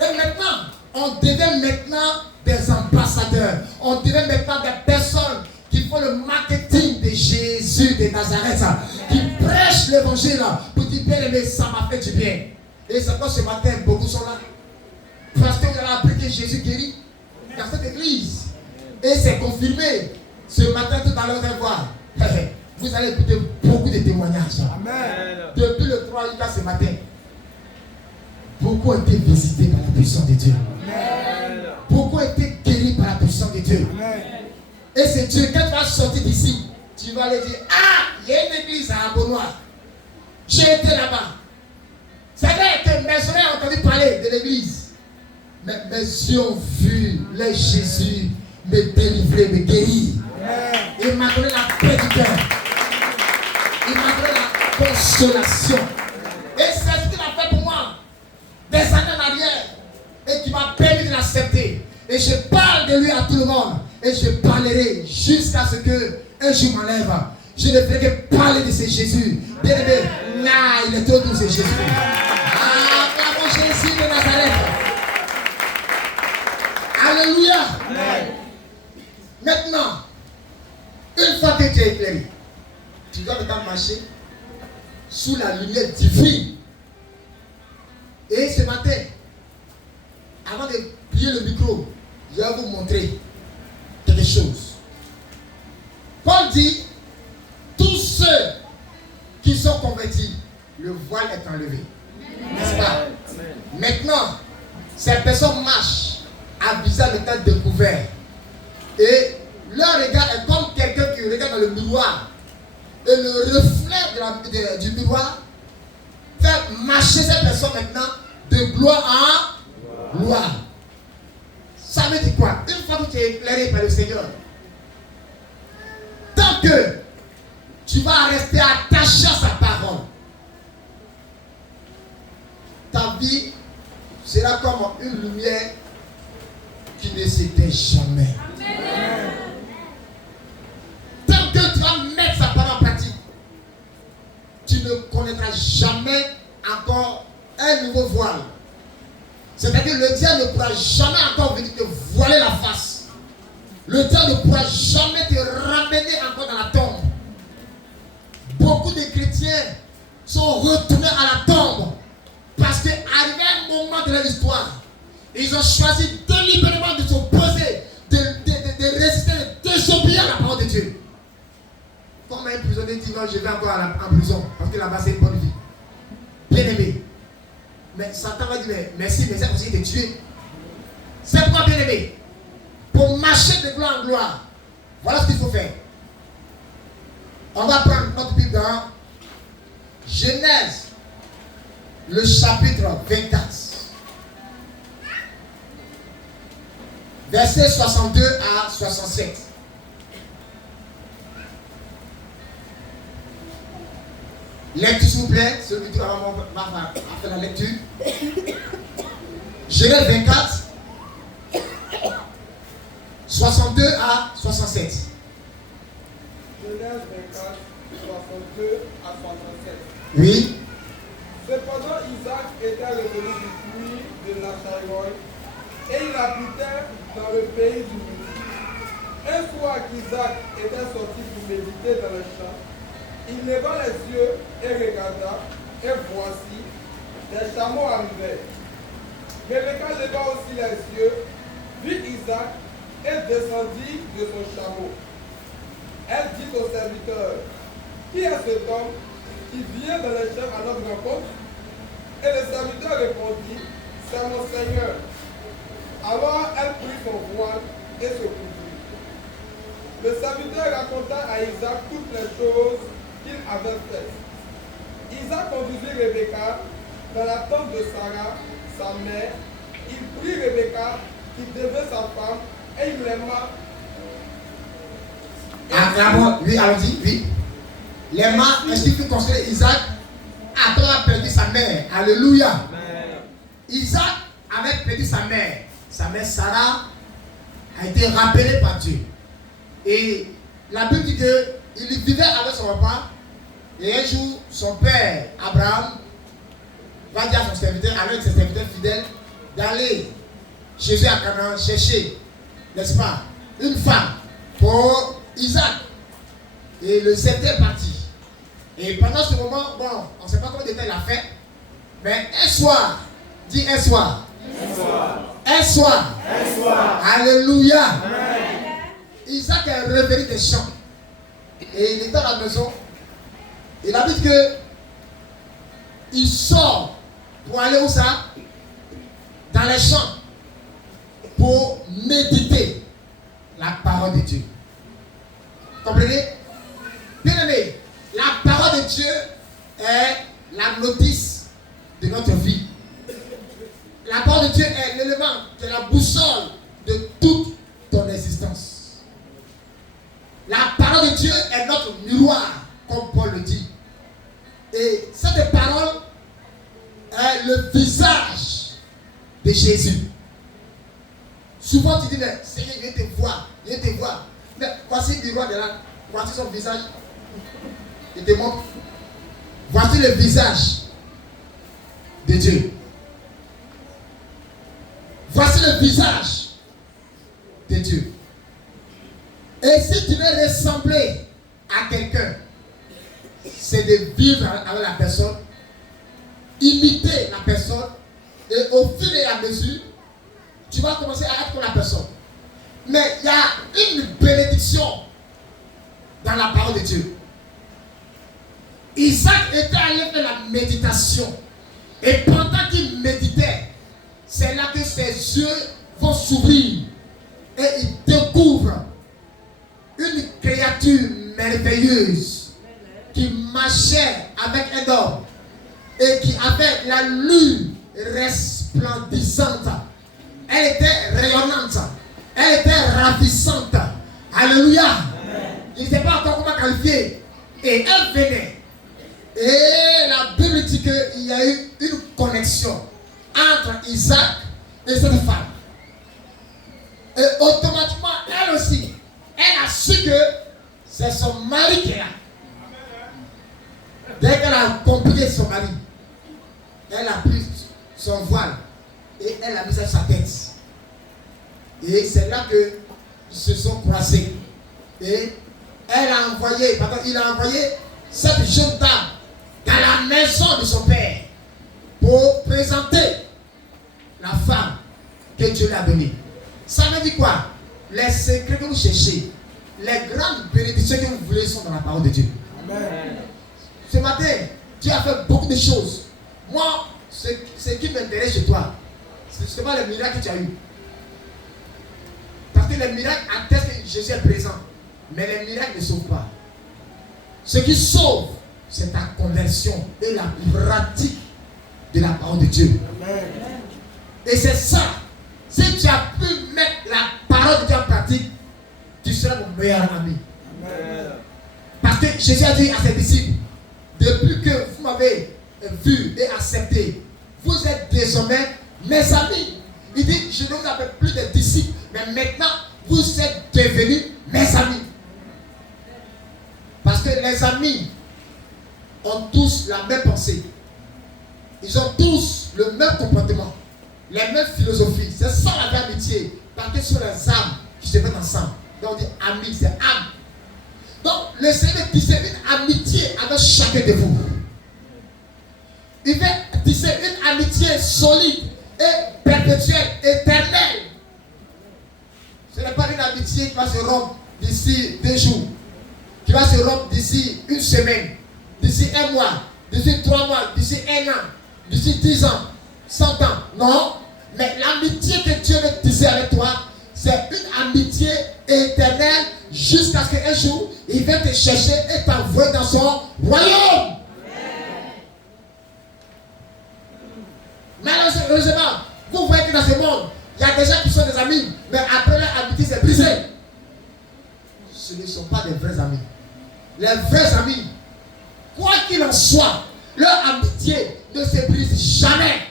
Et maintenant, on devient maintenant des ambassadeurs. On devient maintenant des personnes qui font le marketing de Jésus de Nazareth, qui prêchent l'évangile pour dire, bien aimé, ça m'a fait du bien. Et c'est quoi ce matin, beaucoup sont là. Parce que vous avez appris que Jésus guérit dans cette église. Et c'est confirmé. Ce matin, tout à l'heure, vous allez voir. Vous allez écouter beaucoup de témoignages. Amen. Depuis le 3 juillet ce matin, beaucoup ont été visités par la puissance de Dieu. Amen. Beaucoup ont été guéris par la puissance de Dieu. Amen. Et c'est Dieu, quand tu vas sortir d'ici, tu vas aller dire, ah, il y a une église à Abonoir. J'ai été là-bas. C'est vrai que mes oreilles ont entendu parler de l'église. Mais mes yeux ont vu le Jésus me délivrer, me guérir. Amen. Il m'a donné la paix du cœur. Il m'a donné la consolation. Et c'est ce qu'il a fait pour moi des années en arrière. Et qui m'a permis de l'accepter. Et je parle de lui à tout le monde. Et je parlerai jusqu'à ce que un jour m'enlève. Je ne ferai que parler de ce Jésus. Bien aimé, il est trop doux ce Jésus. Ah, bravo Jésus de Nazareth. Alléluia. Amen. Maintenant, une fois que tu es éclairé, tu dois maintenant marcher sous la lumière divine. Et ce matin, avant de plier le micro, je vais vous montrer quelque chose. Paul dit, tous ceux qui sont convertis, le voile est enlevé. N'est-ce pas? Maintenant, ces personnes marchent à visage maintenant découvert. Et leur regard est comme quelqu'un qui regarde dans le miroir. Et le reflet du miroir fait marcher cette personne maintenant de gloire en gloire. Ça veut dire quoi? Une fois que tu es éclairé par le Seigneur, tant que tu vas rester attaché à sa parole, ta vie sera comme une lumière qui ne s'éteint jamais. Amen. Tant que tu vas mettre sa parole en pratique, tu ne connaîtras jamais encore un nouveau voile. C'est-à-dire le diable ne pourra jamais encore venir te voiler la face. Le diable ne pourra jamais te ramener encore dans la tombe. Beaucoup de chrétiens sont retournés à la tombe parce qu'arrivé un moment de leur histoire, ils ont choisi délibérément de s'opposer, de résister, de désobéir à la parole de Dieu. Comme un prisonnier dit non, je vais encore en prison parce que là-bas c'est une bonne vie. Bien aimé. Mais Satan va dire merci, mais c'est aussi de tuer. C'est pourquoi, bien aimé, pour marcher de gloire en gloire, voilà ce qu'il faut faire. On va prendre notre Bible dans Genèse le chapitre 24, versets 62 à 67. Lecture s'il vous plaît, celui qui va faire la lecture. Genèse 24, 62 à 67. Genèse 24, 62 à 67. Oui. Cependant, Isaac était revenu du puits de Nachaïroï et il habitait dans le pays du Midi. Un soir qu'Isaac était sorti pour méditer dans le champ, il leva les yeux et regarda, et voici, des chameaux arrivaient. Rebecca leva aussi les yeux, vit Isaac et descendit de son chameau. Elle dit au serviteur, qui est cet homme qui vient dans les champs à notre rencontre? Et le serviteur répondit, c'est mon Seigneur. Alors elle prit son voile et se couvrit. Le serviteur raconta à Isaac toutes les choses qu'il avait faites. Isaac conduisit Rebecca dans la tente de Sarah, sa mère. Il prit Rebecca, qui devait sa femme, et il l'aima. Oui, allons-y, oui. L'aima, est-ce qu'il faut considérer Isaac après avoir perdu sa mère? Alléluia. Amen. Isaac avait perdu sa mère. Sa mère Sarah a été rappelée par Dieu. Et la Bible dit qu'il vivait avec son papa. Et un jour, son père, Abraham, va dire à son serviteur, avec ses serviteurs fidèles, d'aller chez eux à Canaan chercher, n'est-ce pas, une femme pour Isaac. Et le serviteur est parti. Et pendant ce moment, bon, on ne sait pas combien de temps il a fait, mais un soir, dis un soir. Un soir. Un soir. Un soir. Alléluia. Amen. Isaac est revenu des champs. Et il est dans la maison. Il a dit que il sort pour aller où ça? Dans les champs. Pour méditer la parole de Dieu. Comprenez? Bien aimé, la parole de Dieu est la notice de notre vie. La parole de Dieu est l'élément, c'est la boussole de toute ton existence. La parole de Dieu est notre miroir, comme Paul le dit. Et cette parole est le visage de Jésus. Souvent tu dis, mais Seigneur, viens te voir, viens te voir. Mais voici le miroir de là, voici son visage. Il te montre. Voici le visage de Dieu. Voici le visage de Dieu. Et si tu veux ressembler à quelqu'un, c'est de vivre avec la personne, imiter la personne, et au fur et à mesure, tu vas commencer à être comme la personne. Mais il y a une bénédiction dans la parole de Dieu. Isaac était allé faire la méditation. Et pendant qu'il méditait, c'est là que ses yeux vont s'ouvrir. Et il découvre une créature merveilleuse qui marchait avec un homme et qui avait la lune resplendissante. Elle était rayonnante. Elle était ravissante. Alléluia. Amen. Il n'était pas encore comment qualifié. Et elle venait. Et la Bible dit qu'il y a eu une connexion entre Isaac et cette femme. Et automatiquement, elle aussi, elle a su que c'est son mari qui est là. Dès qu'elle a compris son mari, elle a pris son voile et elle a mis ça sur sa tête. Et c'est là qu'ils se sont croisés. Et elle a envoyé, pardon, il a envoyé cette jeune dame dans la maison de son père pour présenter la femme que Dieu lui a donnée. Ça veut dire quoi? Les secrets que vous cherchez, les grandes bénédictions que vous voulez sont dans la parole de Dieu. Amen. Ce matin, Dieu a fait beaucoup de choses. Moi, ce qui m'intéresse chez toi, c'est justement le miracle que tu as eu. Parce que les miracles attestent que Jésus est présent. Mais les miracles ne sauvent pas. Ce qui sauve, c'est ta conversion et la pratique de la parole de Dieu. Amen. Et c'est ça. Si tu as pu mettre la parole de Dieu en pratique, tu seras mon meilleur ami. Amen. Parce que Jésus a dit à ses disciples, depuis que vous m'avez vu et accepté, vous êtes désormais mes amis. Il dit, je ne vous appelle plus des disciples, mais maintenant, vous êtes devenus mes amis. Parce que les amis ont tous la même pensée. Ils ont tous le même comportement, les mêmes philosophies. C'est ça la vraie amitié. Parce que ce sont les âmes qui se mettent ensemble. Donc on dit amis, c'est âme. Donc le Seigneur tissait une amitié avec chacun de vous. Il veut tisser une amitié solide et perpétuelle, éternelle. Ce n'est pas une amitié qui va se rompre d'ici 2 jours, qui va se rompre d'ici 1 semaine, d'ici 1 mois, d'ici 3 mois, d'ici 1 an, d'ici 10 ans, 100 ans. Non, mais l'amitié que Dieu veut tisser avec toi, c'est une amitié éternelle jusqu'à ce qu'un jour, il vienne te chercher et t'envoyer dans son royaume. Malheureusement, vous voyez que dans ce monde, il y a des gens qui sont des amis, mais après leur amitié s'est brisée. Ce ne sont pas des vrais amis. Les vrais amis, quoi qu'il en soit, leur amitié ne se brise jamais.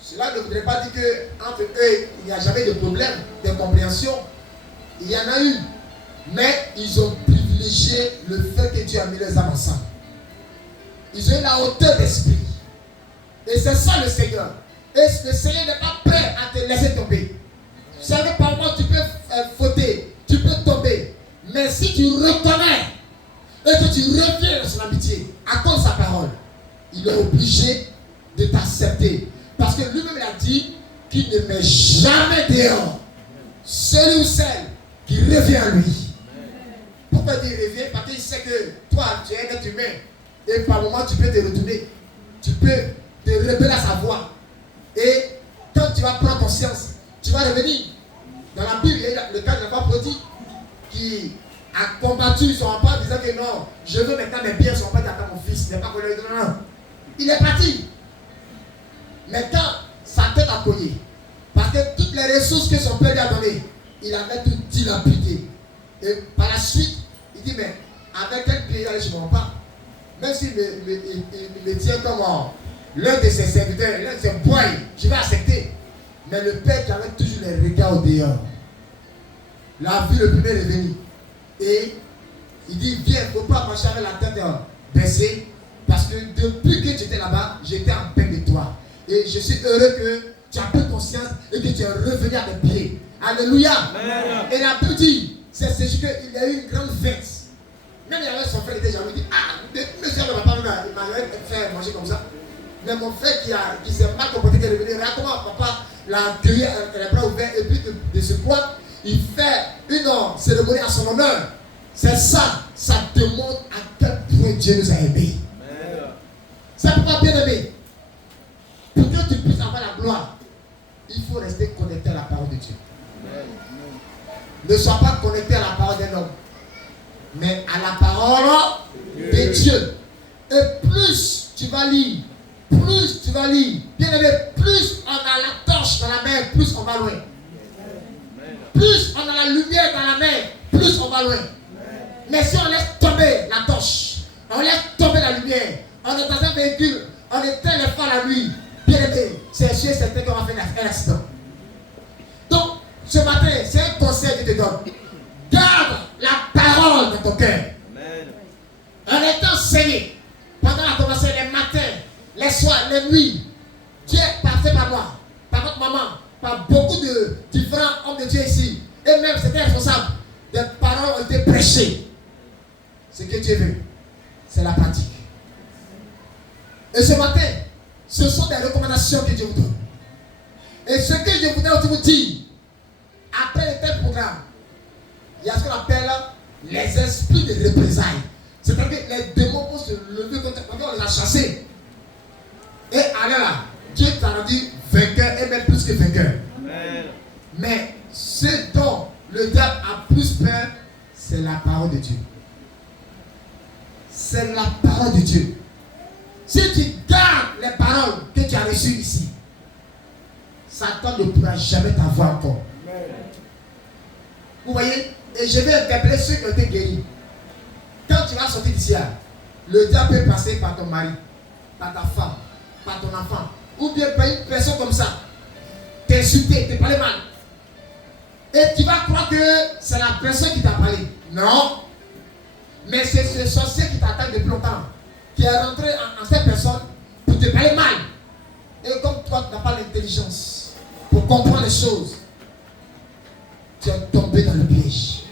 Cela ne voudrait pas dire qu'entre eux, il n'y a jamais de problème d'incompréhension. Il y en a eu. Mais ils ont privilégié le fait que Dieu a mis les âmes ensemble. Ils ont eu la hauteur d'esprit. Et c'est ça le Seigneur. Et le Seigneur n'est pas prêt à te laisser tomber. Vous savez, par moment, tu peux fauter, tu peux tomber. Mais si tu reconnais et que tu reviens dans son amitié, à cause de sa parole, il est obligé de t'accepter. Parce que lui-même a dit qu'il ne met jamais dehors celui ou celle qui revient à lui. Pourquoi il revient? Parce qu'il sait que toi, tu es un être humain. Et par moment, tu peux te retourner. Tu peux te rebeller à sa voix. Et quand tu vas prendre conscience, tu vas revenir. Dans la Bible, il y a le cas de l'enfant prodigue qui a combattu son papa en disant que non, je veux maintenant mes biens, son papa dit à mon fils, il n'est pas connu. Non. Il est parti. Mais quand sa tête a cogné, parce que toutes les ressources que son père lui a données, il avait tout dilapidé. Et par la suite, il dit, mais avec quel pied il allait chez mon papa? Même s'il me tient comme l'un de ses serviteurs, l'un de ses boys, je vais accepter. Mais le père qui avait toujours les regards au dehors, l'a vu le premier revenu. Et il dit, viens, il ne faut pas marcher avec la tête baissée, parce que depuis que tu étais là-bas, j'étais en peine de toi. Et je suis heureux que tu as pris conscience et que tu es revenu à mes pieds. Alléluia. Amen. Et la Bible dit, c'est qu'il y a eu une grande fête. Même il y avait son frère qui était jaloux, il dit, ah, monsieur ne m'a pas fait manger comme ça. Mais mon frère qui s'est mal comporté, qui est revenu, regarde comment papa l'a accueilli, les bras ouverts, et puis de ce quoi, il fait une cérémonie à son honneur. C'est ça, ça démontre à quel point Dieu nous a aimés. C'est pourquoi, bien aimé, pour que tu puisses avoir la gloire, il faut rester connecté à la parole de Dieu. Ne sois pas connecté à la parole d'un homme, mais à la parole de Dieu. Et plus tu vas lire, bien aimé, plus on a la torche dans la main, plus on va loin. Plus on a la lumière dans la main, plus on va loin. Mais si on laisse tomber la torche, on laisse tomber la lumière, on est dans un véhicule, on éteint les phares la nuit, bien aimé, c'est sûr, c'est qu'on va faire un accident. Donc, ce matin, c'est un conseil que je te donne. Garde la parole dans ton cœur. On est enseigné pendant la conversation, les matins, les soirs, les nuits. Dieu est passé par moi, par votre maman, par beaucoup de différents hommes de Dieu ici. Et même, c'était responsable. Des paroles ont été prêchées. Ce que Dieu veut, c'est la pratique. Et ce matin, ce sont des recommandations que Dieu vous donne. Et ce que je voudrais vous dire, après le tel programme, il y a ce qu'on appelle les esprits de représailles. C'est-à-dire que les démons vont se lever contre toi, on les a chassés. Et alors là, Dieu t'a rendu vainqueur et même plus que vainqueur. Amen. Mais ce dont le diable a plus peur, c'est la parole de Dieu. C'est la parole de Dieu. Si tu gardes les paroles que tu as reçues ici, Satan ne pourra jamais t'avoir encore. Vous voyez? Et je vais interpeller ceux qui ont été guéris. Quand tu vas sortir d'ici, le diable peut passer par ton mari, par ta femme, par ton enfant, ou bien par une personne comme ça, t'insulter, te parler mal. Et tu vas croire que c'est la personne qui t'a parlé. Non. Mais c'est ce sorcier qui t'attaque depuis longtemps, qui est rentré en cette personne pour te parler mal. Et comme toi, tu n'as pas l'intelligence pour comprendre les choses, tu es tombé dans le piège.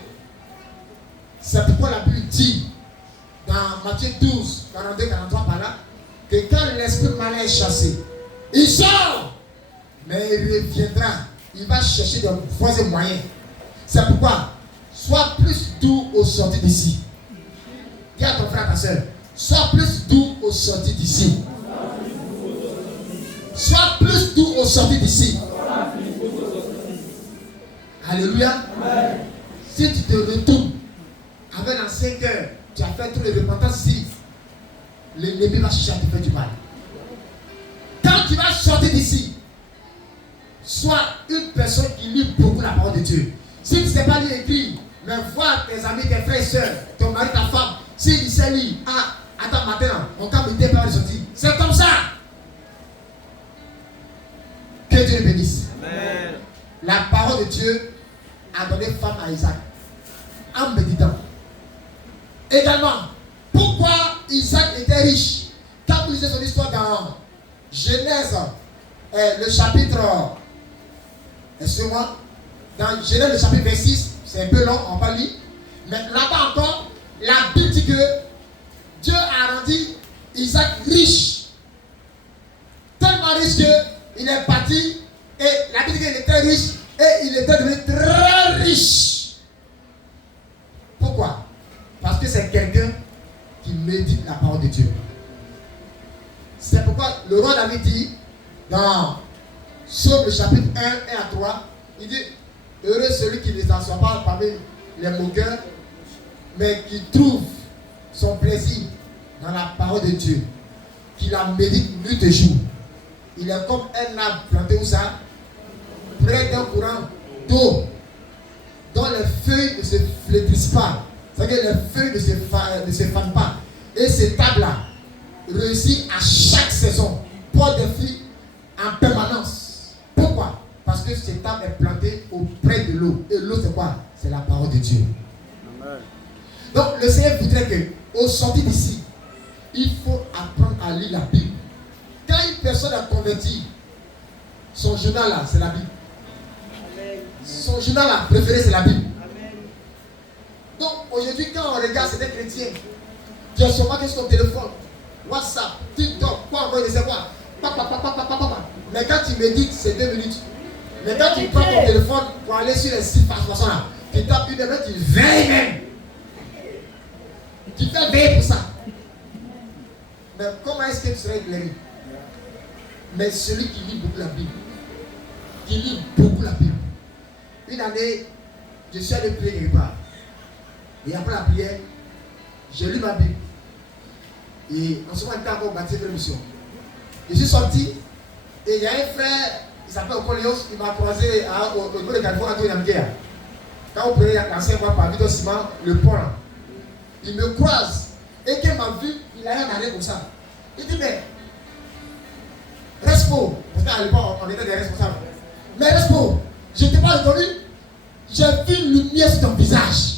C'est pourquoi la Bible dit dans Matthieu 12, 42, 43 par là, que quand l'esprit malin est chassé, il sort, mais il reviendra. Il va chercher de voies et moyens. C'est pourquoi, sois plus doux au sortir d'ici. Dis à ton frère, ta soeur, sois plus doux au sortir d'ici. Sois plus doux au sortir d'ici. Alléluia. Si tu te retournes avec l'ancien cœur, tu as fait tout le repentance ici, l'ennemi va chercher à te faire du mal. Quand tu vas sortir d'ici, sois une personne qui lit beaucoup la parole de Dieu. Si tu ne sais pas lire écrit, mais vois tes amis, tes frères et soeurs, ton mari, ta femme, s'ils savent lire, attends maintenant, mon cas me dit pas de sortir. C'est comme ça. Que Dieu le bénisse. Amen. La parole de Dieu a donné femme à Isaac en méditant. Également, pourquoi Isaac était riche? Quand vous lisez son histoire dans Genèse, le chapitre, excusez-moi, dans Genèse le chapitre 26, c'est un peu long, on va lire. Mais là-bas encore, la Bible dit que Dieu a rendu Isaac riche. Tellement riche qu'il est parti, et la Bible dit qu'il était riche, et il était devenu très riche. Pourquoi? Parce que c'est quelqu'un qui médite la parole de Dieu. C'est pourquoi le roi David dit dans Psaume le chapitre 1 et à 3, il dit: heureux celui qui ne s'assoit pas parmi les moqueurs, mais qui trouve son plaisir dans la parole de Dieu, qui la médite nuit et jour. Il est comme un arbre planté où ça, près d'un courant d'eau, dont les feuilles ne se flétrissent pas. C'est-à-dire que les feuilles ne se fanent pas. Et cette table-là réussit à chaque saison, porte des fruits en permanence. Pourquoi? Parce que cette table est plantée auprès de l'eau. Et l'eau, c'est quoi? C'est la parole de Dieu. Amen. Donc, le Seigneur voudrait que, au sortir d'ici, il faut apprendre à lire la Bible. Quand une personne a converti, son journal là, c'est la Bible. Amen. Son journal là, préféré, c'est la Bible. Amen. Donc, aujourd'hui, quand on regarde certains chrétiens, tu as sûrement que sur ton téléphone, WhatsApp, TikTok, quoi encore, ne sais quoi. Mais quand tu médites, c'est 2 minutes. Mais quand tu prends ton téléphone pour aller sur les sites par façon là, tu tapes une heure, tu veilles même. Tu fais veiller pour ça. Mais comment est-ce que tu serais éclairé? Mais celui qui lit beaucoup la Bible, qui lit beaucoup la Bible. Une année, je suis allé prier quelque part. Et après la prière, j'ai lu ma Bible. Et en ce moment, j'étais encore bâti de mission. Je suis sorti et il y a un frère, il s'appelle Ocolios, il m'a croisé au niveau de Californie, à Toyamguer. Quand on prenait l'ancien voie par Vito Ciment, le pont là, il me croise. Et quand il m'a vu, il a un arrêt comme ça. Il dit: mais, Respo, parce qu'à l'époque, on était des responsables. Mais Respo, je ne t'ai pas reconnu, j'ai vu une lumière sur ton visage.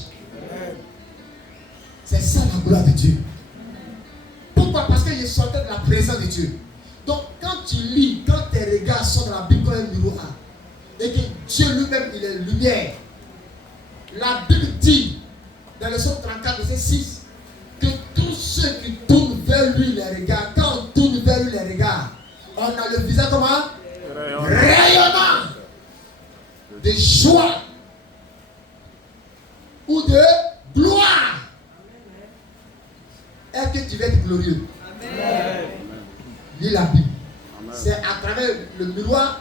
C'est ça la gloire de Dieu. Pourquoi? Parce que je sortais de la présence de Dieu. Donc, quand tu lis, quand tes regards sont dans la Bible comme un miroir, et que Dieu lui-même, il est lumière, la Bible dit, dans le psaume 34, verset 6, que tous ceux qui tournent vers lui les regards, quand on tourne vers lui les regards, on a le visage comment? Rayonnant de joie ou de gloire. Est-ce que tu veux être glorieux? Amen. Lis la Bible. C'est à travers le miroir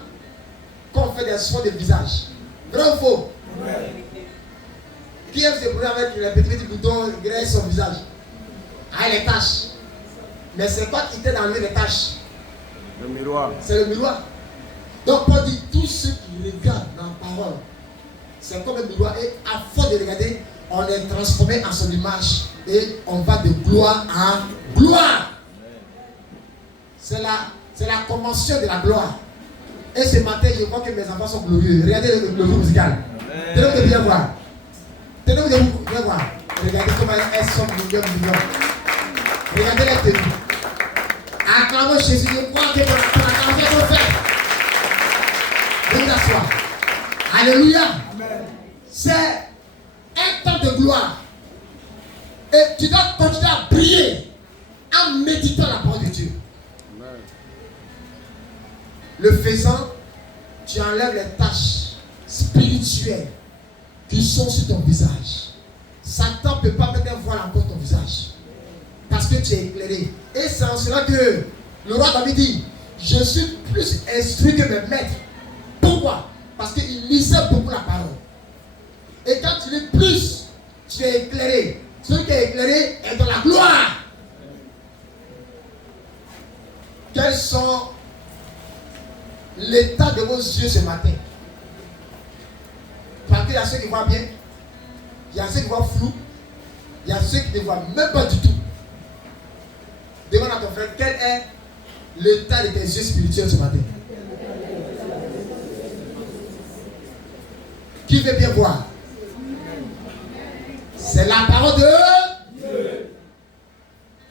qu'on fait des soins de visage. Vrai ou faux? Amen. Qui aime se brûler avec les petits boutons graisse son visage? Ah, les taches. Mais c'est toi qui t'es dans les tâches. Le miroir. C'est le miroir. Donc Paul dit, tous ceux qui regardent dans la parole, c'est comme un miroir. Et à force de regarder, on est transformé en son image. Et on va de gloire en gloire. C'est la convention de la gloire. Et ce matin, je vois que mes enfants sont glorieux. Regardez le groupe musical. Tenez-vous de bien voir. Tenez-vous de bien voir. Regardez comment elles sont mignonnes. Regardez les tenues. Acclamons Jésus. Je crois que ton acclamation est faite. Venez t'asseoir. Alléluia. C'est un temps de gloire. Et tu dois continuer à prier en méditant la parole de Dieu. Le faisant, tu enlèves les taches spirituelles qui sont sur ton visage. Satan ne peut pas mettre un voile encore ton visage. Parce que tu es éclairé. Et c'est en cela que le roi David dit, je suis plus instruit que mes maîtres. Pourquoi? Parce qu'il lisait beaucoup la parole. Et quand tu lis plus, tu es éclairé. Celui qui est éclairé est dans la gloire. Quels sont l'état de vos yeux ce matin? Parce qu'il y a ceux qui voient bien, il y a ceux qui voient flou, il y a ceux qui ne voient même pas du tout. Demande à ton frère, quel est l'état de tes yeux spirituels ce matin? Qui veut bien voir? C'est la parole de Dieu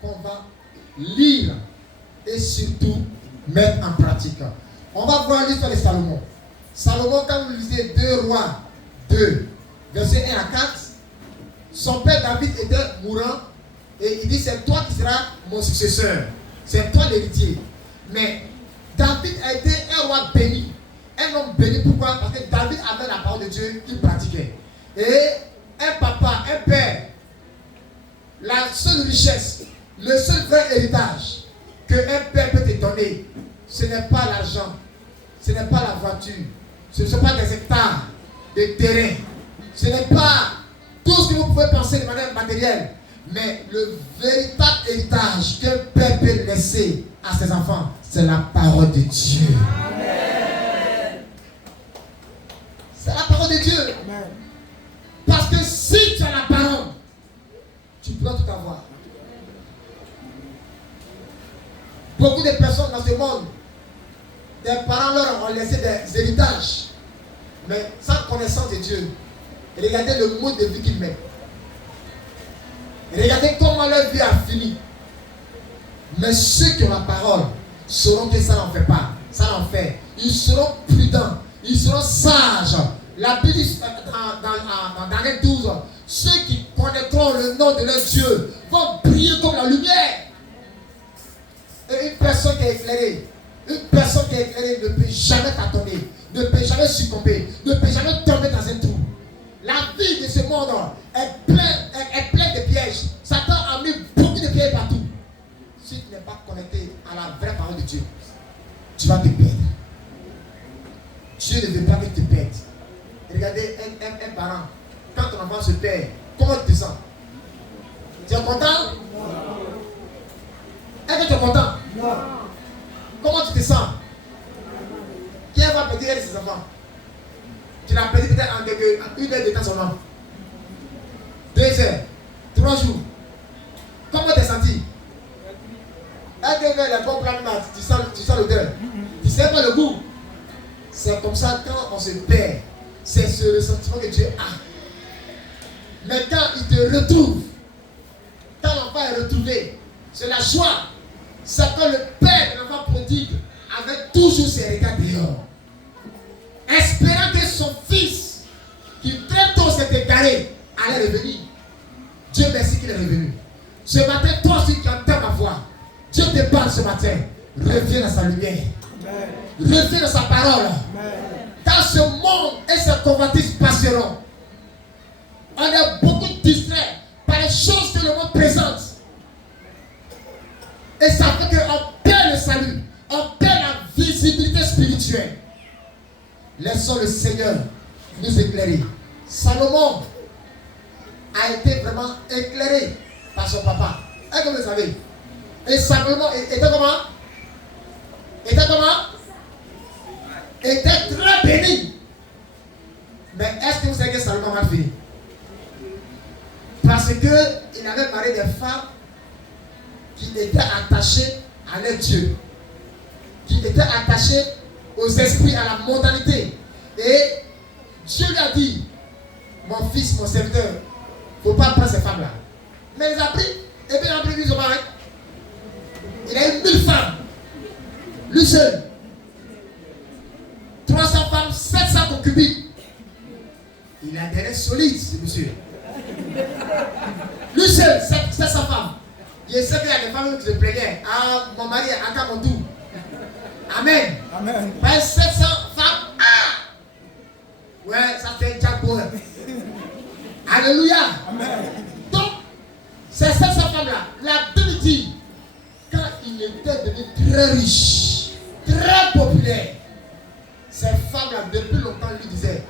qu'on va lire et surtout mettre en pratique. On va voir l'histoire de Salomon. Salomon, quand vous lisez 2 Rois 2, versets 1 à 4, son père David était mourant et il dit, c'est toi qui seras mon successeur. C'est toi l'héritier. Mais David a été un roi béni. Un homme béni, pourquoi? Parce que David avait la parole de Dieu qu'il pratiquait. Et un papa, un père, la seule richesse, le seul vrai héritage qu'un père peut te donner, ce n'est pas l'argent, ce n'est pas la voiture, ce ne sont pas des hectares de terrain, ce n'est pas tout ce que vous pouvez penser de manière matérielle, mais le véritable héritage qu'un père peut laisser à ses enfants, c'est la parole de Dieu. Amen. C'est la parole de Dieu. Amen. Parce que si tu as la parole, tu pourras tout avoir. Beaucoup de personnes dans ce monde, des parents leur ont laissé des héritages, mais sans connaissance de Dieu. Et regardez le mode de vie qu'ils mettent. Et regardez comment leur vie a fini. Mais ceux qui ont la parole sauront que ça n'en fait pas. Ça n'en fait. Ils seront prudents. Ils seront sages. La Bible dit dans Daniel 12, ceux qui connaîtront le nom de leur Dieu vont briller comme la lumière. Et une personne qui est éclairée, ne peut jamais tâtonner, ne peut jamais succomber, ne peut jamais tomber dans un trou. La vie de ce monde est pleine de pièges. Satan a mis beaucoup de pièges partout. Si tu n'es pas connecté à la vraie parole de Dieu, tu vas te perdre. Dieu ne veut pas que tu te perdes. Regardez un parent, quand ton enfant se perd, comment tu te sens? Tu es content? Est-ce que tu es content? Non. Comment tu te sens? Qui va perdre ses enfants? Tu l'as perdu peut-être en 1 heure de temps seulement. 2 heures, 3 jours. Comment tu t'es senti? Est-ce que les bons plans, tu sens l'odeur? Tu ne sais pas le goût? C'est comme ça quand on se perd. C'est ce ressentiment que Dieu a. Mais quand il te retrouve, quand l'enfant est retrouvé, c'est la joie. C'est quand le père de l'enfant prodigue avait toujours ses regards dehors, espérant que son fils, qui très tôt s'est égaré, allait revenir. Dieu merci qu'il est revenu. Ce matin, toi aussi qui entends ma voix, Dieu te parle ce matin. Reviens dans sa lumière. Amen. Reviens dans sa parole. Amen. Dans ce monde et ses convoitises passeront. On est beaucoup distrait par les choses que le monde présente. Et ça fait qu'on perd le salut. On perd la visibilité spirituelle. Laissons le Seigneur nous éclairer. Salomon a été vraiment éclairé par son papa. Est-ce que vous savez? Et Salomon était comment? Était comment? Était très béni. Mais est-ce que vous savez que Salomon va finir? Parce qu'il avait marié des femmes qui étaient attachées à leur Dieu, qui étaient attachées aux esprits, à la mondanité. Et Dieu lui a dit, mon fils, mon serviteur, il ne faut pas prendre ces femmes-là. Mais il les a pris, et puis il a pris lui, son mari. Il a eu 1000 femmes, lui seul. 300 femmes, 700 concubines. Il a des rêves solides, ce monsieur. Lui seul, 700 femmes. Je sais qu'il y a des femmes qui se plaignaient. Ah, mon mari, à Kamondou. Amen. Amen. 700 femmes. Ah! Ouais, ça fait déjà beau. Alléluia. Amen. Donc, ces 700 femmes-là, la Bible dit, quand il était devenu très riche, très populaire, ces femmes-là, depuis longtemps, lui disaient,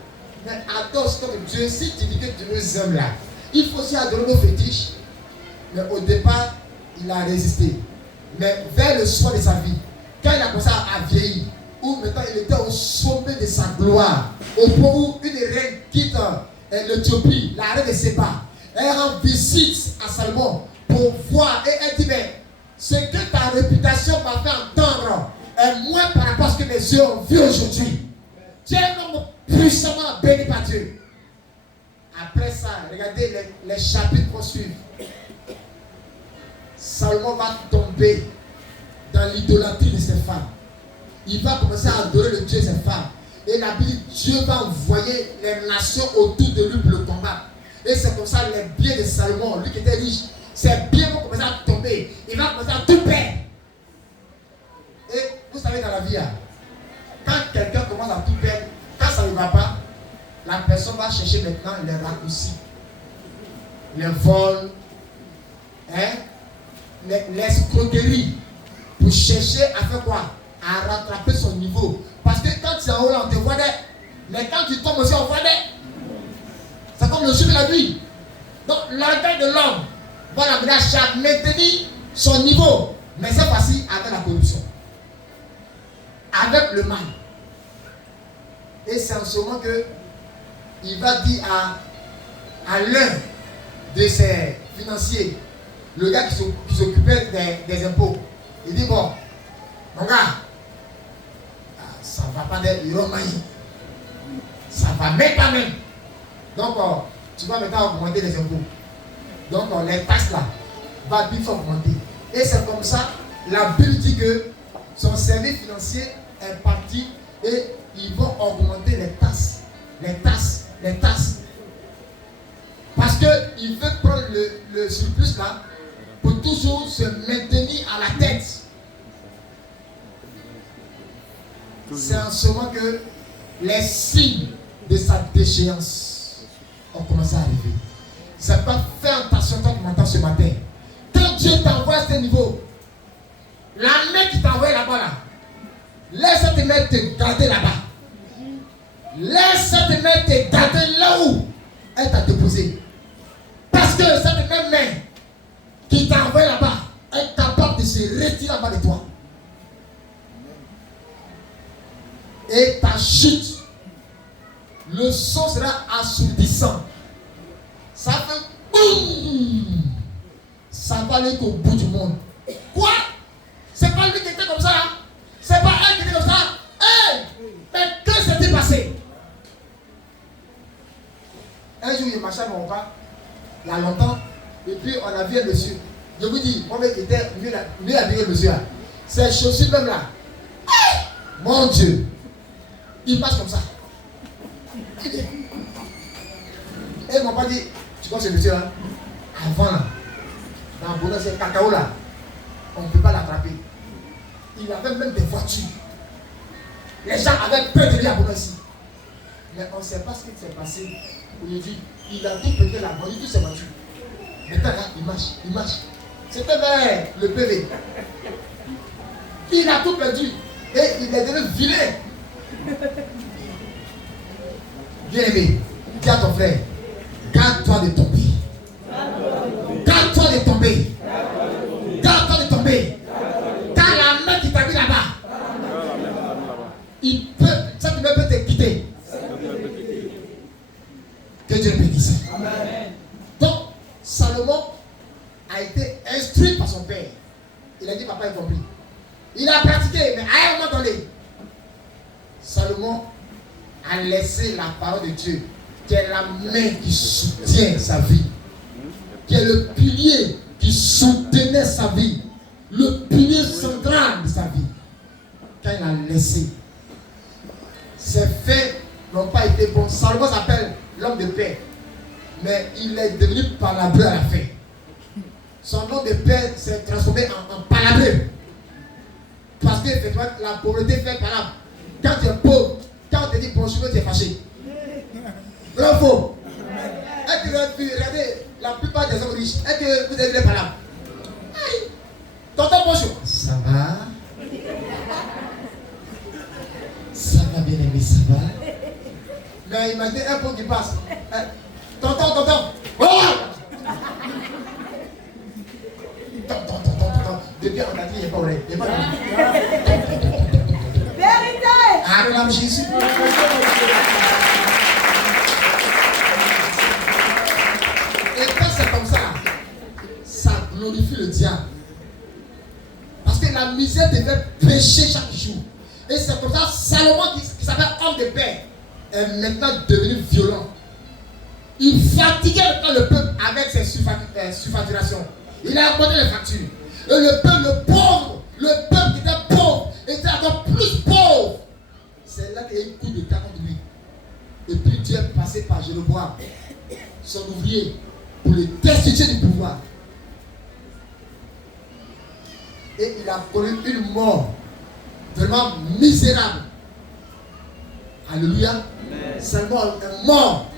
mais adore ce que Dieu, si tu dis que tu nous aimes là, il faut aussi adorer nos fétiches. Mais au départ, il a résisté. Mais vers le soir de sa vie, quand il a commencé à vieillir, où maintenant il était au sommet de sa gloire, au point où une reine quitte l'Éthiopie, la reine de Séba, elle rend visite à Salomon pour voir, et elle dit, mais ce que ta réputation m'a fait entendre est moins par rapport à ce que mes yeux ont vu aujourd'hui. Tu es un homme puissamment béni par Dieu. Après ça, regardez les chapitres qu'on suit. Salomon va tomber dans l'idolâtrie de ses femmes. Il va commencer à adorer le Dieu de ses femmes. Et la Bible dit, Dieu va envoyer les nations autour de lui pour le combattre. Et c'est comme ça les biens de Salomon, lui qui était riche, ses biens vont commencer à tomber. Il va commencer à tout perdre. Et vous savez dans la vie, quand quelqu'un commence à tout perdre, quand ça ne va pas, la personne va chercher maintenant les raccourcis, les vols, l'escroquerie, pour chercher à faire quoi? À rattraper son niveau. Parce que quand tu es en haut, on te voit des. Mais quand tu tombes aussi, on voit des. C'est comme le jour de la nuit. Donc l'orgueil de l'homme va l'amener à maintenir son niveau. Mais cette fois-ci avec la corruption. Avec le mal. Et c'est en ce moment que il va dire à l'un de ses financiers, le gars qui s'occupait des impôts, il dit, bon, mon gars, ça ne va pas d'être romain. Ça va même pas même. Donc, tu vas maintenant augmenter les impôts. Donc, les taxes là, va vite augmenter. Et c'est comme ça, la Bible dit que son service financier est parti et ils vont augmenter les taxes. Les taxes, les taxes. Parce qu'il veut prendre le surplus là pour toujours se maintenir à la tête. C'est en ce moment que les signes de sa déchéance ont commencé à arriver. C'est pas faire attention toi qui m'entends ce matin. Quand Dieu t'envoie à ce niveau, la main qui t'envoie là-bas là, laisse cette main te garder là-bas. Laisse cette main te garder là où elle t'a déposé. Parce que cette même main qui t'a envoyé là-bas est capable de se retirer là-bas de toi. Et ta chute, le son sera assourdissant. Ça fait boum. Ça va aller qu'au bout du monde. Quoi? C'est pas lui qui était comme ça, hein? C'est pas elle qui était comme ça. Hey! Mais que s'est-il passé? Un jour, il marchait à mon repas, il y a longtemps, et puis on a vu un monsieur. Je vous dis, mon mec était mieux habillé le monsieur. Ces chaussures même là. Hey! Mon Dieu! Il passe comme ça. Et mon papa dit, tu vois ce monsieur là, avant là, dans le bonheur, c'est cacao là, on ne peut pas l'attraper. Il avait même des voitures. Les gens avaient peur de lui à bonheur ici. Mais on ne sait pas ce qui s'est passé. Aujourd'hui, il a tout pété la voiture, toutes ses voitures. Maintenant là, il marche. C'était vers le PV. Il a tout perdu. Et il est devenu vilain. Bien aimé, dis à ton frère, garde-toi de tomber. Garde-toi de tomber. Garde-toi de tomber. Salomon a été instruit par son père. Il a dit, papa, il compris. Il a pratiqué, mais à un moment donné, Salomon a laissé la parole de Dieu, qui est la main qui soutient sa vie, qui est le pilier qui soutenait sa vie, le pilier central de sa vie. Quand il a laissé, ses faits n'ont pas été bons. Salomon s'appelle l'homme de paix, mais il est devenu palabreux à la fin. Son nom de paix s'est transformé en palabreux. Parce que effectivement, la pauvreté fait palabre. Quand tu es pauvre, quand on te dit bonjour, tu es fâché. Vrai ou faux? Est-ce que vous avez vu, regardez, la plupart des hommes riches, est-ce que vous avez vu les palabres? Aïe! Tonton, bonjour. Ça va? Ça va, bien aimé, ça va? Mais imaginez un pauvre qui passe. Tonton. Oh! Tonton. Depuis on a dit, il n'est pas vrai. Il n'est pas vrai. Vérité! Acclame Jésus. Et quand c'est comme ça glorifie le diable. Parce que la misère devait pécher chaque jour. Et c'est comme ça, Salomon, qui s'appelle homme de paix, est maintenant devenu violent. Il fatiguait maintenant le peuple avec ses surfacturations. Il a abandonné les factures. Et le peuple qui était pauvre, était encore plus pauvre. C'est là qu'il y a eu un coup d'état contre lui. Et puis Dieu est passé par Jéroboam, son ouvrier, pour le destituer du pouvoir. Et il a connu une mort vraiment misérable. Alléluia. Seulement un mort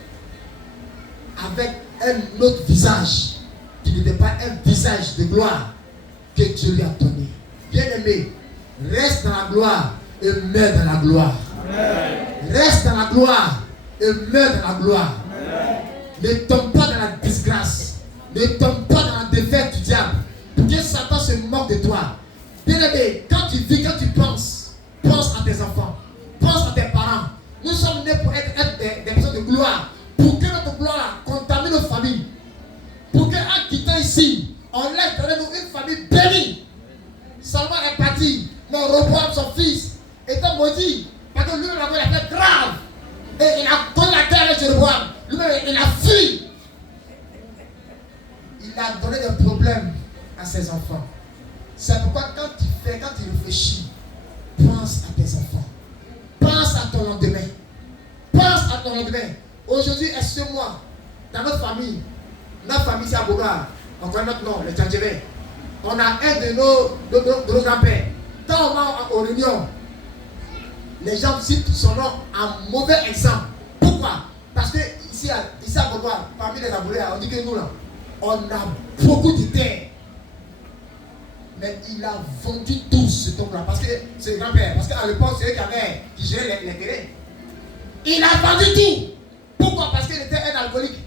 avec un autre visage qui n'était pas un visage de gloire que Dieu lui a donné. Bien-aimé, reste dans la gloire et meurs dans la gloire. Reste dans la gloire et meurs dans la gloire. Ne tombe pas dans la disgrâce. Ne tombe pas dans la défaite du diable. Pour que Satan se moque de toi. Bien-aimé, quand tu vis, quand tu penses, pense à tes enfants, pense à tes parents. Nous sommes nés pour être des personnes de gloire. Pour que notre gloire contamine nos familles. Pour qu'en quittant ici, on laisse derrière nous une famille bénie. Salomon est parti, mais Roboam, son fils, était maudit. Parce que lui-même avait la fait grave. Et il a connu la guerre avec Jéroboam. Lui-même, il a fui. Il a donné des problèmes à ses enfants. C'est pourquoi quand tu réfléchis, pense à tes enfants. Pense à ton lendemain. Pense à ton lendemain. Aujourd'hui, est-ce que moi, dans notre famille c'est à Boga, on connaît notre nom, le Tchandjévé. On a un de nos grands-pères. Quand on va aux réunions, les gens citent son nom en mauvais exemple. Pourquoi? Parce que ici à Boga, parmi les Aboulés, on dit que nous là, on a beaucoup de terres. Mais il a vendu tout ce temps-là. Parce que c'est le grand-père. Parce qu'à l'époque, c'est eux qui géraient les terrains. Il a vendu tout. Pourquoi? Parce qu'il était un alcoolique.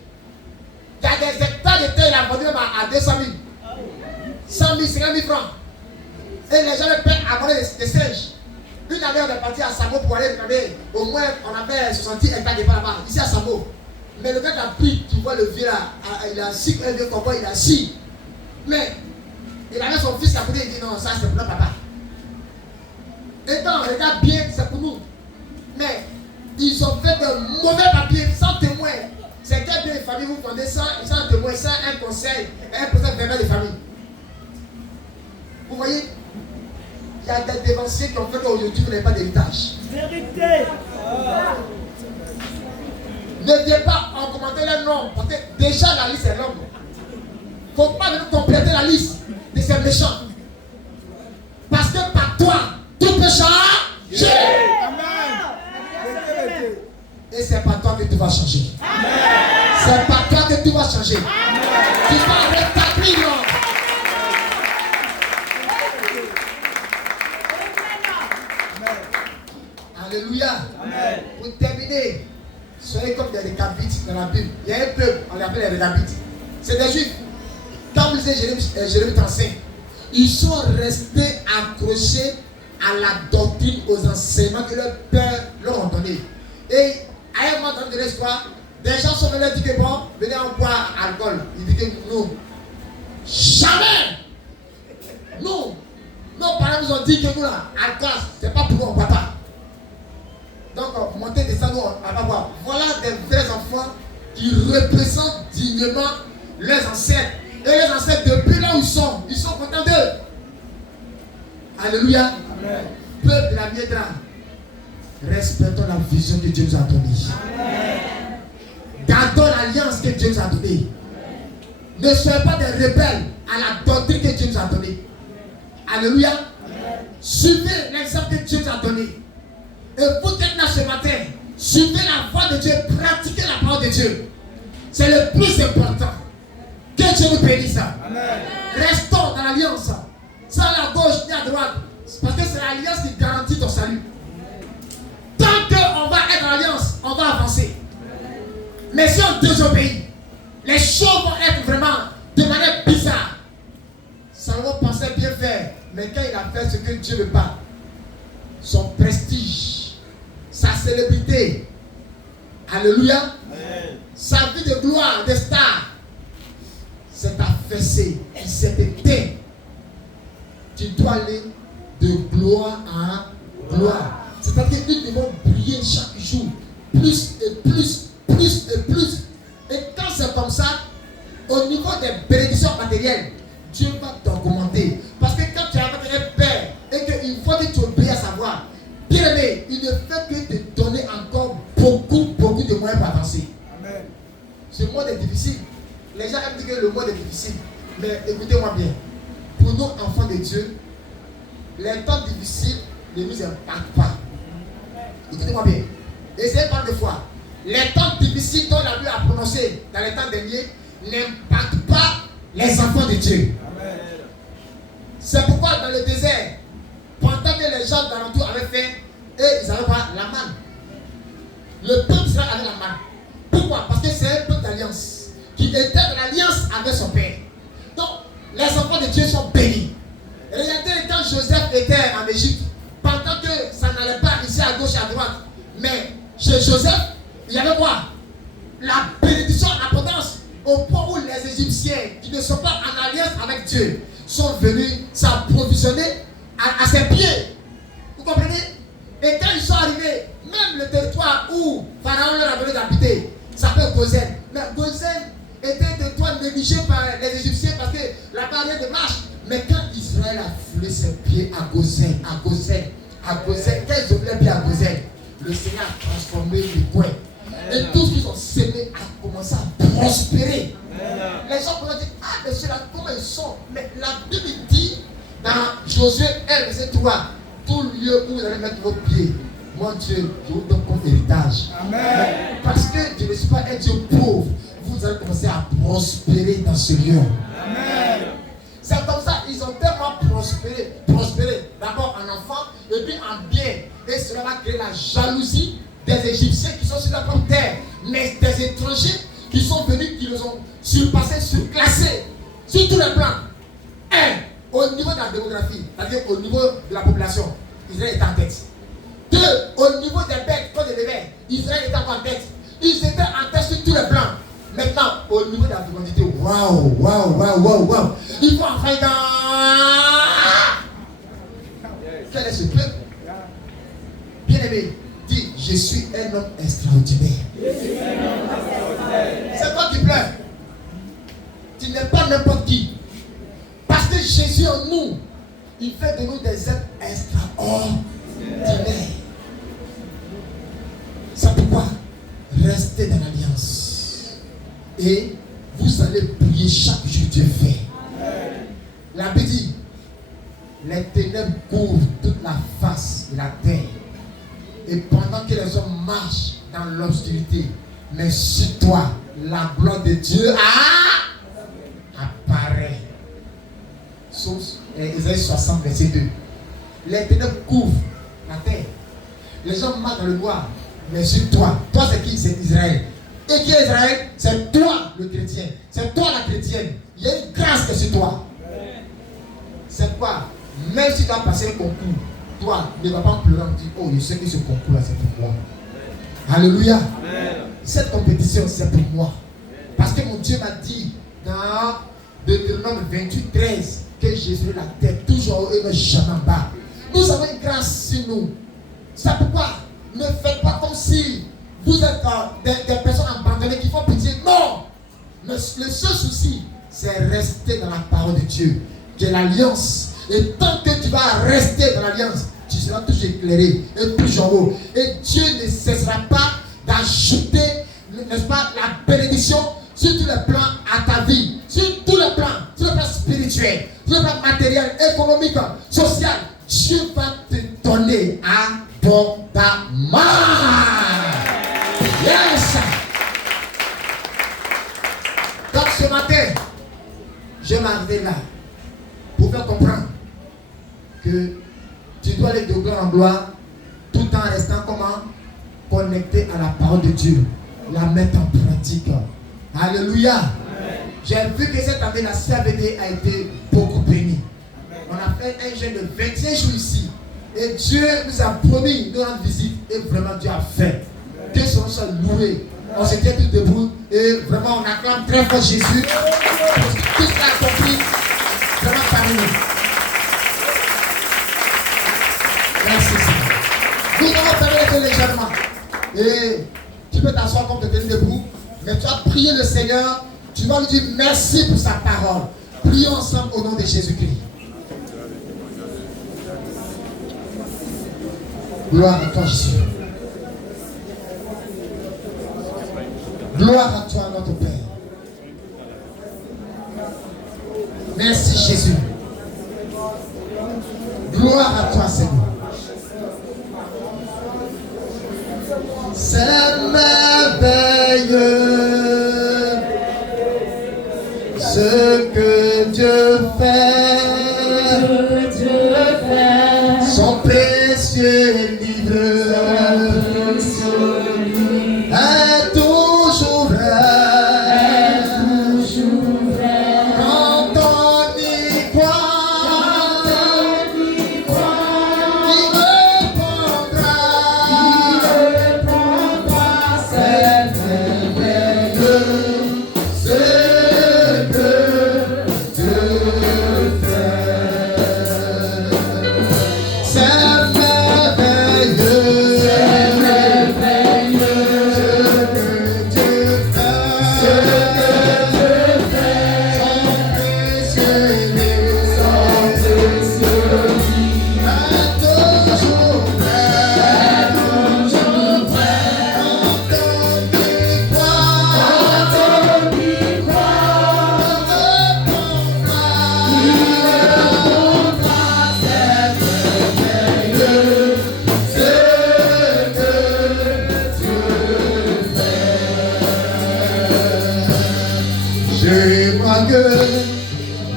Il y a des hectares de terre, il a vendu même à 200 000. 100 000, 50 000 francs. Et les gens le paient à voler des singes. Une année, on est parti à Samo pour aller regarder. Au moins, on avait 70 hectares de pas là-bas. Ici à Samo. Mais le gars qui a pris, tu vois le vieux là, il a assis, un vieux cowboy, il a assis. Mais il avait son fils à côté, il dit non, ça c'est pour notre papa. Et quand on regarde bien, c'est pour nous. Mais ils ont fait de mauvais papiers sans témoin. C'est quel bien de famille vous fondez sans témoin, sans un conseil, un conseil vraiment de famille. Vous voyez, il y a des dévanciers qui ont fait qu'aujourd'hui vous n'avez pas d'héritage. Vérité. Ne viens pas en commenter les noms, parce que déjà la liste est longue. Il ne faut pas venir compléter la liste de ces méchants. Parce que par toi, tout peut changer. Et c'est par toi que tu vas changer. C'est par toi que tu vas changer. Tu vas rétablir l'ordre. Alléluia. Pour terminer, soyez comme des récabites dans la Bible. Il y a un peuple, on l'appelle les récabites. C'est des juifs. Quand vous lisez Jérémie 35, ils sont restés accrochés à la doctrine, aux enseignements que leurs pères leur ont donnés. Et à un moment donné de l'histoire, des gens sont venus dire que bon, venez en boire alcool. Ils disent que nous, Jamais. Nous, nos parents nous ont dit que nous, là, à classe, c'est pas pour nous, on ne va pas. Donc, monter, descendre, on va pas voir. Voilà des vrais enfants qui représentent dignement leurs ancêtres. Et les ancêtres, depuis là où ils sont contents d'eux. Alléluia. Amen. Peuple de la Miedra, respectons la vision que Dieu nous a donnée. Gardons l'alliance que Dieu nous a donnée. Ne soyez pas des rebelles à la doctrine que Dieu nous a donnée. Alléluia. Suivez l'exemple que Dieu nous a donné. Et vous qui êtes là ce matin, suivez la voie de Dieu, pratiquez la parole de Dieu. C'est le plus important. Que Dieu nous bénisse. Amen. Restons dans l'alliance. Sans la gauche ni à droite. Parce que c'est l'alliance qui garantit ton salut. Tant qu'on va être dans l'alliance, on va avancer. Mais si on désobéit, les choses vont être vraiment de manière bizarre. Salomon pensait bien faire. Mais quand il a fait ce que Dieu veut pas, son prestige, sa célébrité, alléluia, amen, sa vie de gloire, de star, s'est affaissé, il s'est éteint. Tu dois aller de gloire à gloire. C'est-à-dire que nous devons briller chaque jour, plus et plus, plus et plus. Et quand c'est comme ça, au niveau des bénédictions matérielles, Dieu va t'augmenter. Parce que quand tu es avec un père et qu'il faut que tu obéis à sa voix, bien aimé, il ne fait que te donner encore beaucoup de moyens pour avancer. Amen. Ce monde est difficile. Les gens aiment dire que le monde est difficile. Mais écoutez-moi bien. Pour nous, enfants de Dieu, les temps difficiles ne nous impactent pas. Écoutez-moi bien. Essayez par deux fois. Les temps difficiles dont la Bible a prononcé dans les temps derniers n'impactent pas les enfants de Dieu. Amen. C'est pourquoi dans le désert, pendant que les gens d'alentour avaient faim, et ils n'avaient pas la manne. Le peuple Israël avait la manne. Pourquoi? Parce que c'est un peuple d'alliance qui était dans l'alliance avec son père. Donc, les enfants de Dieu sont bénis. Regardez quand Joseph était en Égypte, pendant que ça n'allait pas ici à gauche et à droite, mais chez Joseph, il y avait quoi? La bénédiction en abondance, au point où les Égyptiens qui ne sont pas en alliance avec Dieu sont venus s'approvisionner à ses pieds. Vous comprenez? Et quand ils sont arrivés, même le territoire où Pharaon leur a donné d'habiter, s'appelle Gozen. Mais Gozen était un territoire négligé par les Égyptiens parce que la barrière de marche. Mais quand Israël a foulé ses pieds à Gozen, quand ils ont mis les pieds à Gozen, le Seigneur a transformé les coins. Et tout ce qu'ils ont semé a commencé à prospérer. Les gens pourraient dire, ah, mais c'est là, comment ils sont? Mais la Bible dit dans Josué 1, verset 3, tout lieu où vous allez mettre vos pieds, mon Dieu, je vous donne comme héritage. Amen. Parce que je ne suis pas un Dieu pauvre, vous allez commencer à prospérer dans ce lieu. Amen. C'est comme ça, ils ont tellement prospéré. D'abord en enfants et puis en bien. Et cela va créer la jalousie des Égyptiens qui sont sur la propre terre, mais des étrangers qui sont venus, qui les ont surpassés, surclassés sur tous les plans. Au niveau de la démographie, c'est-à-dire au niveau de la population, Israël est en tête. 2, au niveau des bêtes, quand des bébés, Israël est en tête. Ils étaient en tête sur tous les plans. Maintenant, au niveau de la fécondité, waouh. Il faut enfin dans. Quel est ce peuple? Bien aimé, dis, je suis un homme extraordinaire. C'est toi qui pleures. Tu n'es pas n'importe qui. Parce que Jésus en nous, il fait de nous des êtres extraordinaires. C'est pourquoi restez dans l'alliance. Et vous allez prier chaque jour Dieu fait. La Bible dit, les ténèbres couvrent toute la face de la terre. Et pendant que les hommes marchent dans l'obscurité, mais sur toi, la gloire de Dieu apparaît. Ésaïe 60, verset 2. Les ténèbres couvrent la terre. Les gens marchent dans le noir, mais sur toi. Toi, c'est qui? C'est Israël. Et qui est Israël? C'est toi, le chrétien. C'est toi, la chrétienne. Il y a une grâce qui est sur toi. C'est quoi? Même si tu as passé un concours, toi, ne va pas pleurer en disant, oh, je sais que ce concours-là, c'est pour moi. Alléluia. Amen. Cette compétition, c'est pour moi. Parce que mon Dieu m'a dit dans Deutéronome Deutéronome 28, 13, que Jésus est la tête, toujours haut et ne jamais en bas. Nous avons une grâce sur nous. C'est pourquoi ne faites pas comme si vous êtes des personnes abandonnées qui font pitié. Non! Le seul souci, c'est rester dans la parole de Dieu, qui est l'alliance. Et tant que tu vas rester dans l'alliance, tu seras toujours éclairé et toujours haut. Et Dieu ne cessera pas d'ajouter, n'est-ce pas, la bénédiction sur tous les plans à ta vie, sur tous les plans, sur le plan spirituel, sur le plan matériel, économique, social. Dieu va te donner abondamment. Yes! Donc ce matin, je m'arrive là pour faire comprendre que tu dois aller de gloire en gloire tout en restant comment? Connecté à la parole de Dieu, la mettre en pratique. Alléluia. J'ai vu que cette année la CAVD a été beaucoup bénie. On a fait un jeûne de 21 jours ici et Dieu nous a promis de rendre visite et vraiment Dieu a fait. Dieu sera loué. On se tient tout debout et vraiment on acclame très fort Jésus parce que tout ce qu'il a accompli vraiment parmi nous. Merci Seigneur. Nous allons faire légèrement et tu peux t'asseoir comme tu es debout, mais tu vas prier le Seigneur, tu vas lui dire merci pour sa parole. Prions ensemble au nom de Jésus-Christ. Gloire à toi Jésus. Gloire à toi notre Père. Merci Jésus. Gloire à toi Seigneur. C'est merveilleux ce que Dieu fait. Son précieux livre est toujours vrai. Quand on y croit, il répondra. C'est merveilleux ce que Dieu fait. C'est merveilleux. Je crois que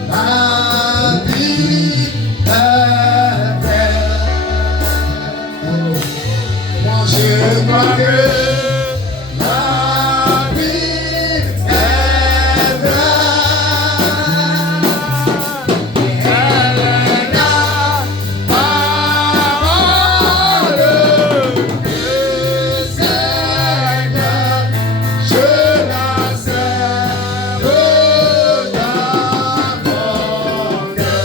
ma vie est belle. Moi je crois que ma vie est belle. Elle est la parole du Seigneur. Je la sers dans mon cœur.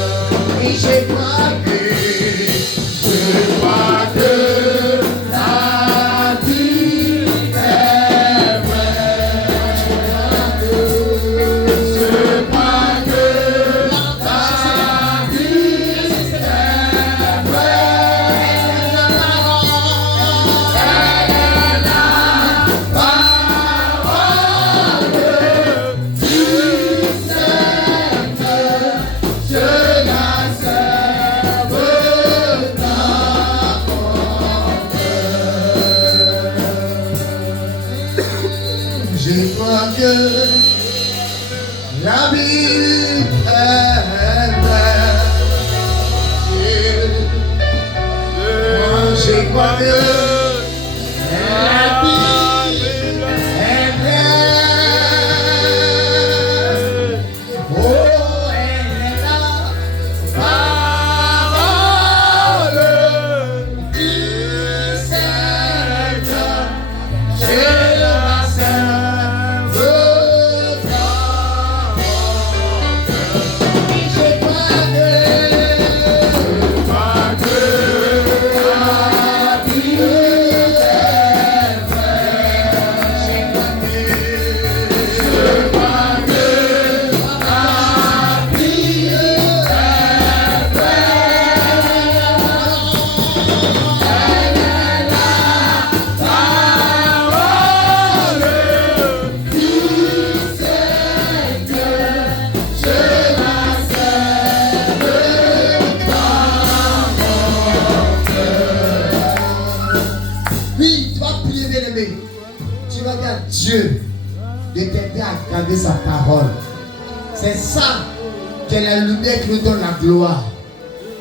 Et je crois que la vie est vraie. Je crois que la vie est vraie. Elle est la parole du Seigneur. Je la sers. de t'aider à garder sa parole. C'est ça qui est la lumière qui nous donne la gloire.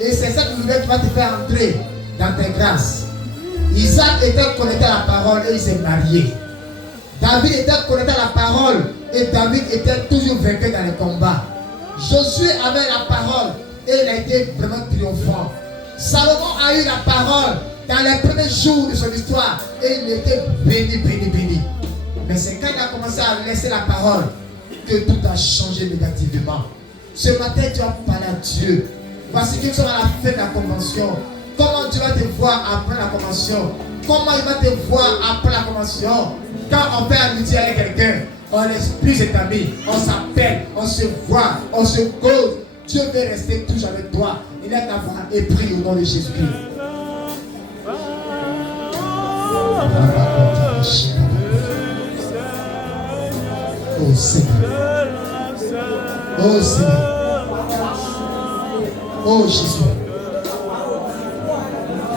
Et c'est cette lumière qui va te faire entrer dans tes grâces. Isaac était connecté à la parole et il s'est marié. David était connecté à la parole et David était toujours vainqueur dans les combats. Josué avait la parole et il a été vraiment triomphant. Salomon a eu la parole dans les premiers jours de son histoire et il était béni, béni, béni. Mais c'est quand il a commencé à laisser la parole que tout a changé négativement. Ce matin, tu vas parler à Dieu. Voici que nous sommes à la fin de la convention. Comment Dieu va te voir après la convention? Comment il va te voir après la convention? Quand on fait amitié avec quelqu'un, on n'est plus ses amis, on s'appelle, on se voit, on se cause. Dieu veut rester toujours avec toi. Il est ta voix et prie au nom de Jésus-Christ. Oh Seigneur. Oh Seigneur. Oh Jésus.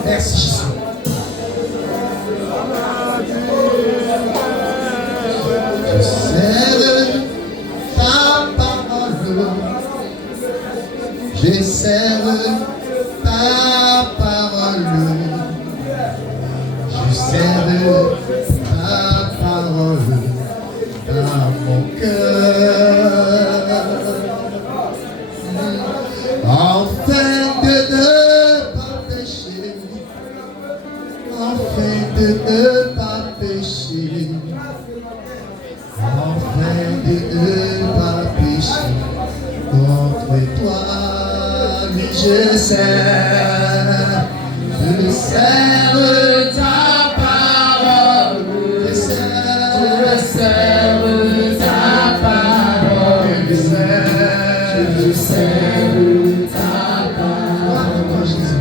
Merci Jésus. Je serre ta parole. Je serre ta parole. Je serre ta parole dans mon cœur. Afin de ne pas pécher. Afin de ne pas pécher. Afin de ne pas pécher contre toi, mais je sers ta parole, je sers ta parole, je sers ta parole, Jésus.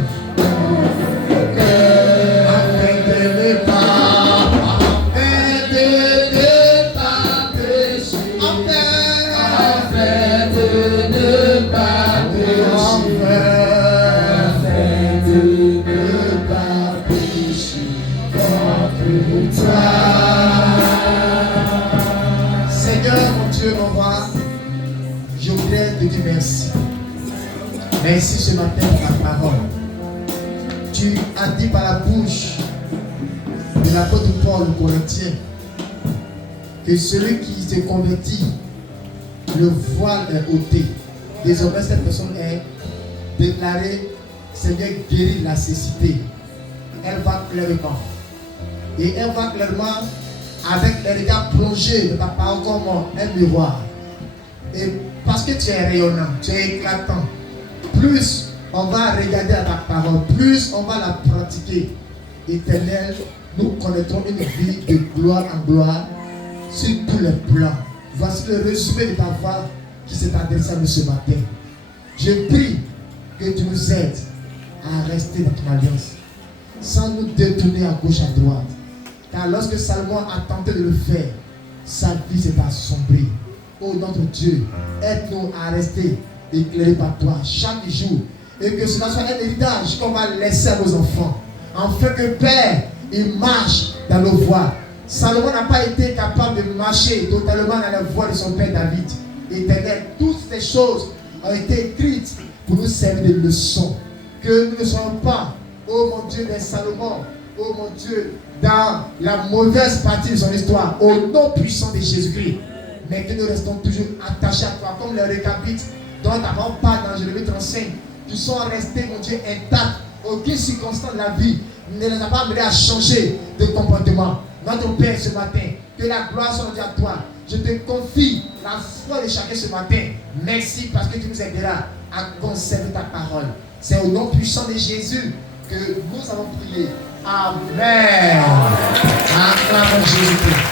Seigneur, mon Dieu, mon roi, je voudrais te dire merci. Merci ce matin pour ta parole. Tu as dit par la bouche de l'apôtre Paul aux Corinthiens que celui qui se convertit, le voile est ôté. Désormais, cette personne est déclarée, Seigneur, guérit la cécité. Elle va clairement. Et elle va clairement avec les regards plongés de ta parole comme un miroir. Et parce que tu es rayonnant, tu es éclatant, plus on va regarder à ta parole, plus on va la pratiquer. Éternel, nous connaîtrons une vie de gloire en gloire sur tous les plans. Voici le résumé de ta voix qui s'est adressée à nous ce matin. Je prie que tu nous aides à rester dans ton alliance, sans nous détourner à gauche, à droite. Car lorsque Salomon a tenté de le faire, sa vie s'est assombrie. Oh notre Dieu, aide-nous à rester éclairés par toi chaque jour. Et que cela soit un héritage qu'on va laisser à nos enfants. Afin que Père, il marche dans nos voies. Salomon n'a pas été capable de marcher totalement dans la voie de son père David. Éternel, toutes ces choses ont été écrites pour nous servir de leçons. Que nous ne soyons pas, oh mon Dieu, des Salomon, oh mon Dieu, dans la mauvaise partie de son histoire, au nom puissant de Jésus-Christ. Mais que nous restons toujours attachés à toi, comme le récapite dont ta parole parle dans Jérémie 35. Ils sont restés, mon Dieu, intacts. Aucune circonstance de la vie ne les a pas amenés à changer de comportement. Notre Père, ce matin, que la gloire soit rendue à toi. Je te confie la foi de chacun ce matin. Merci parce que tu nous aideras à conserver ta parole. C'est au nom puissant de Jésus que nous avons prié. Amen. Acclamons Jésus-Christ.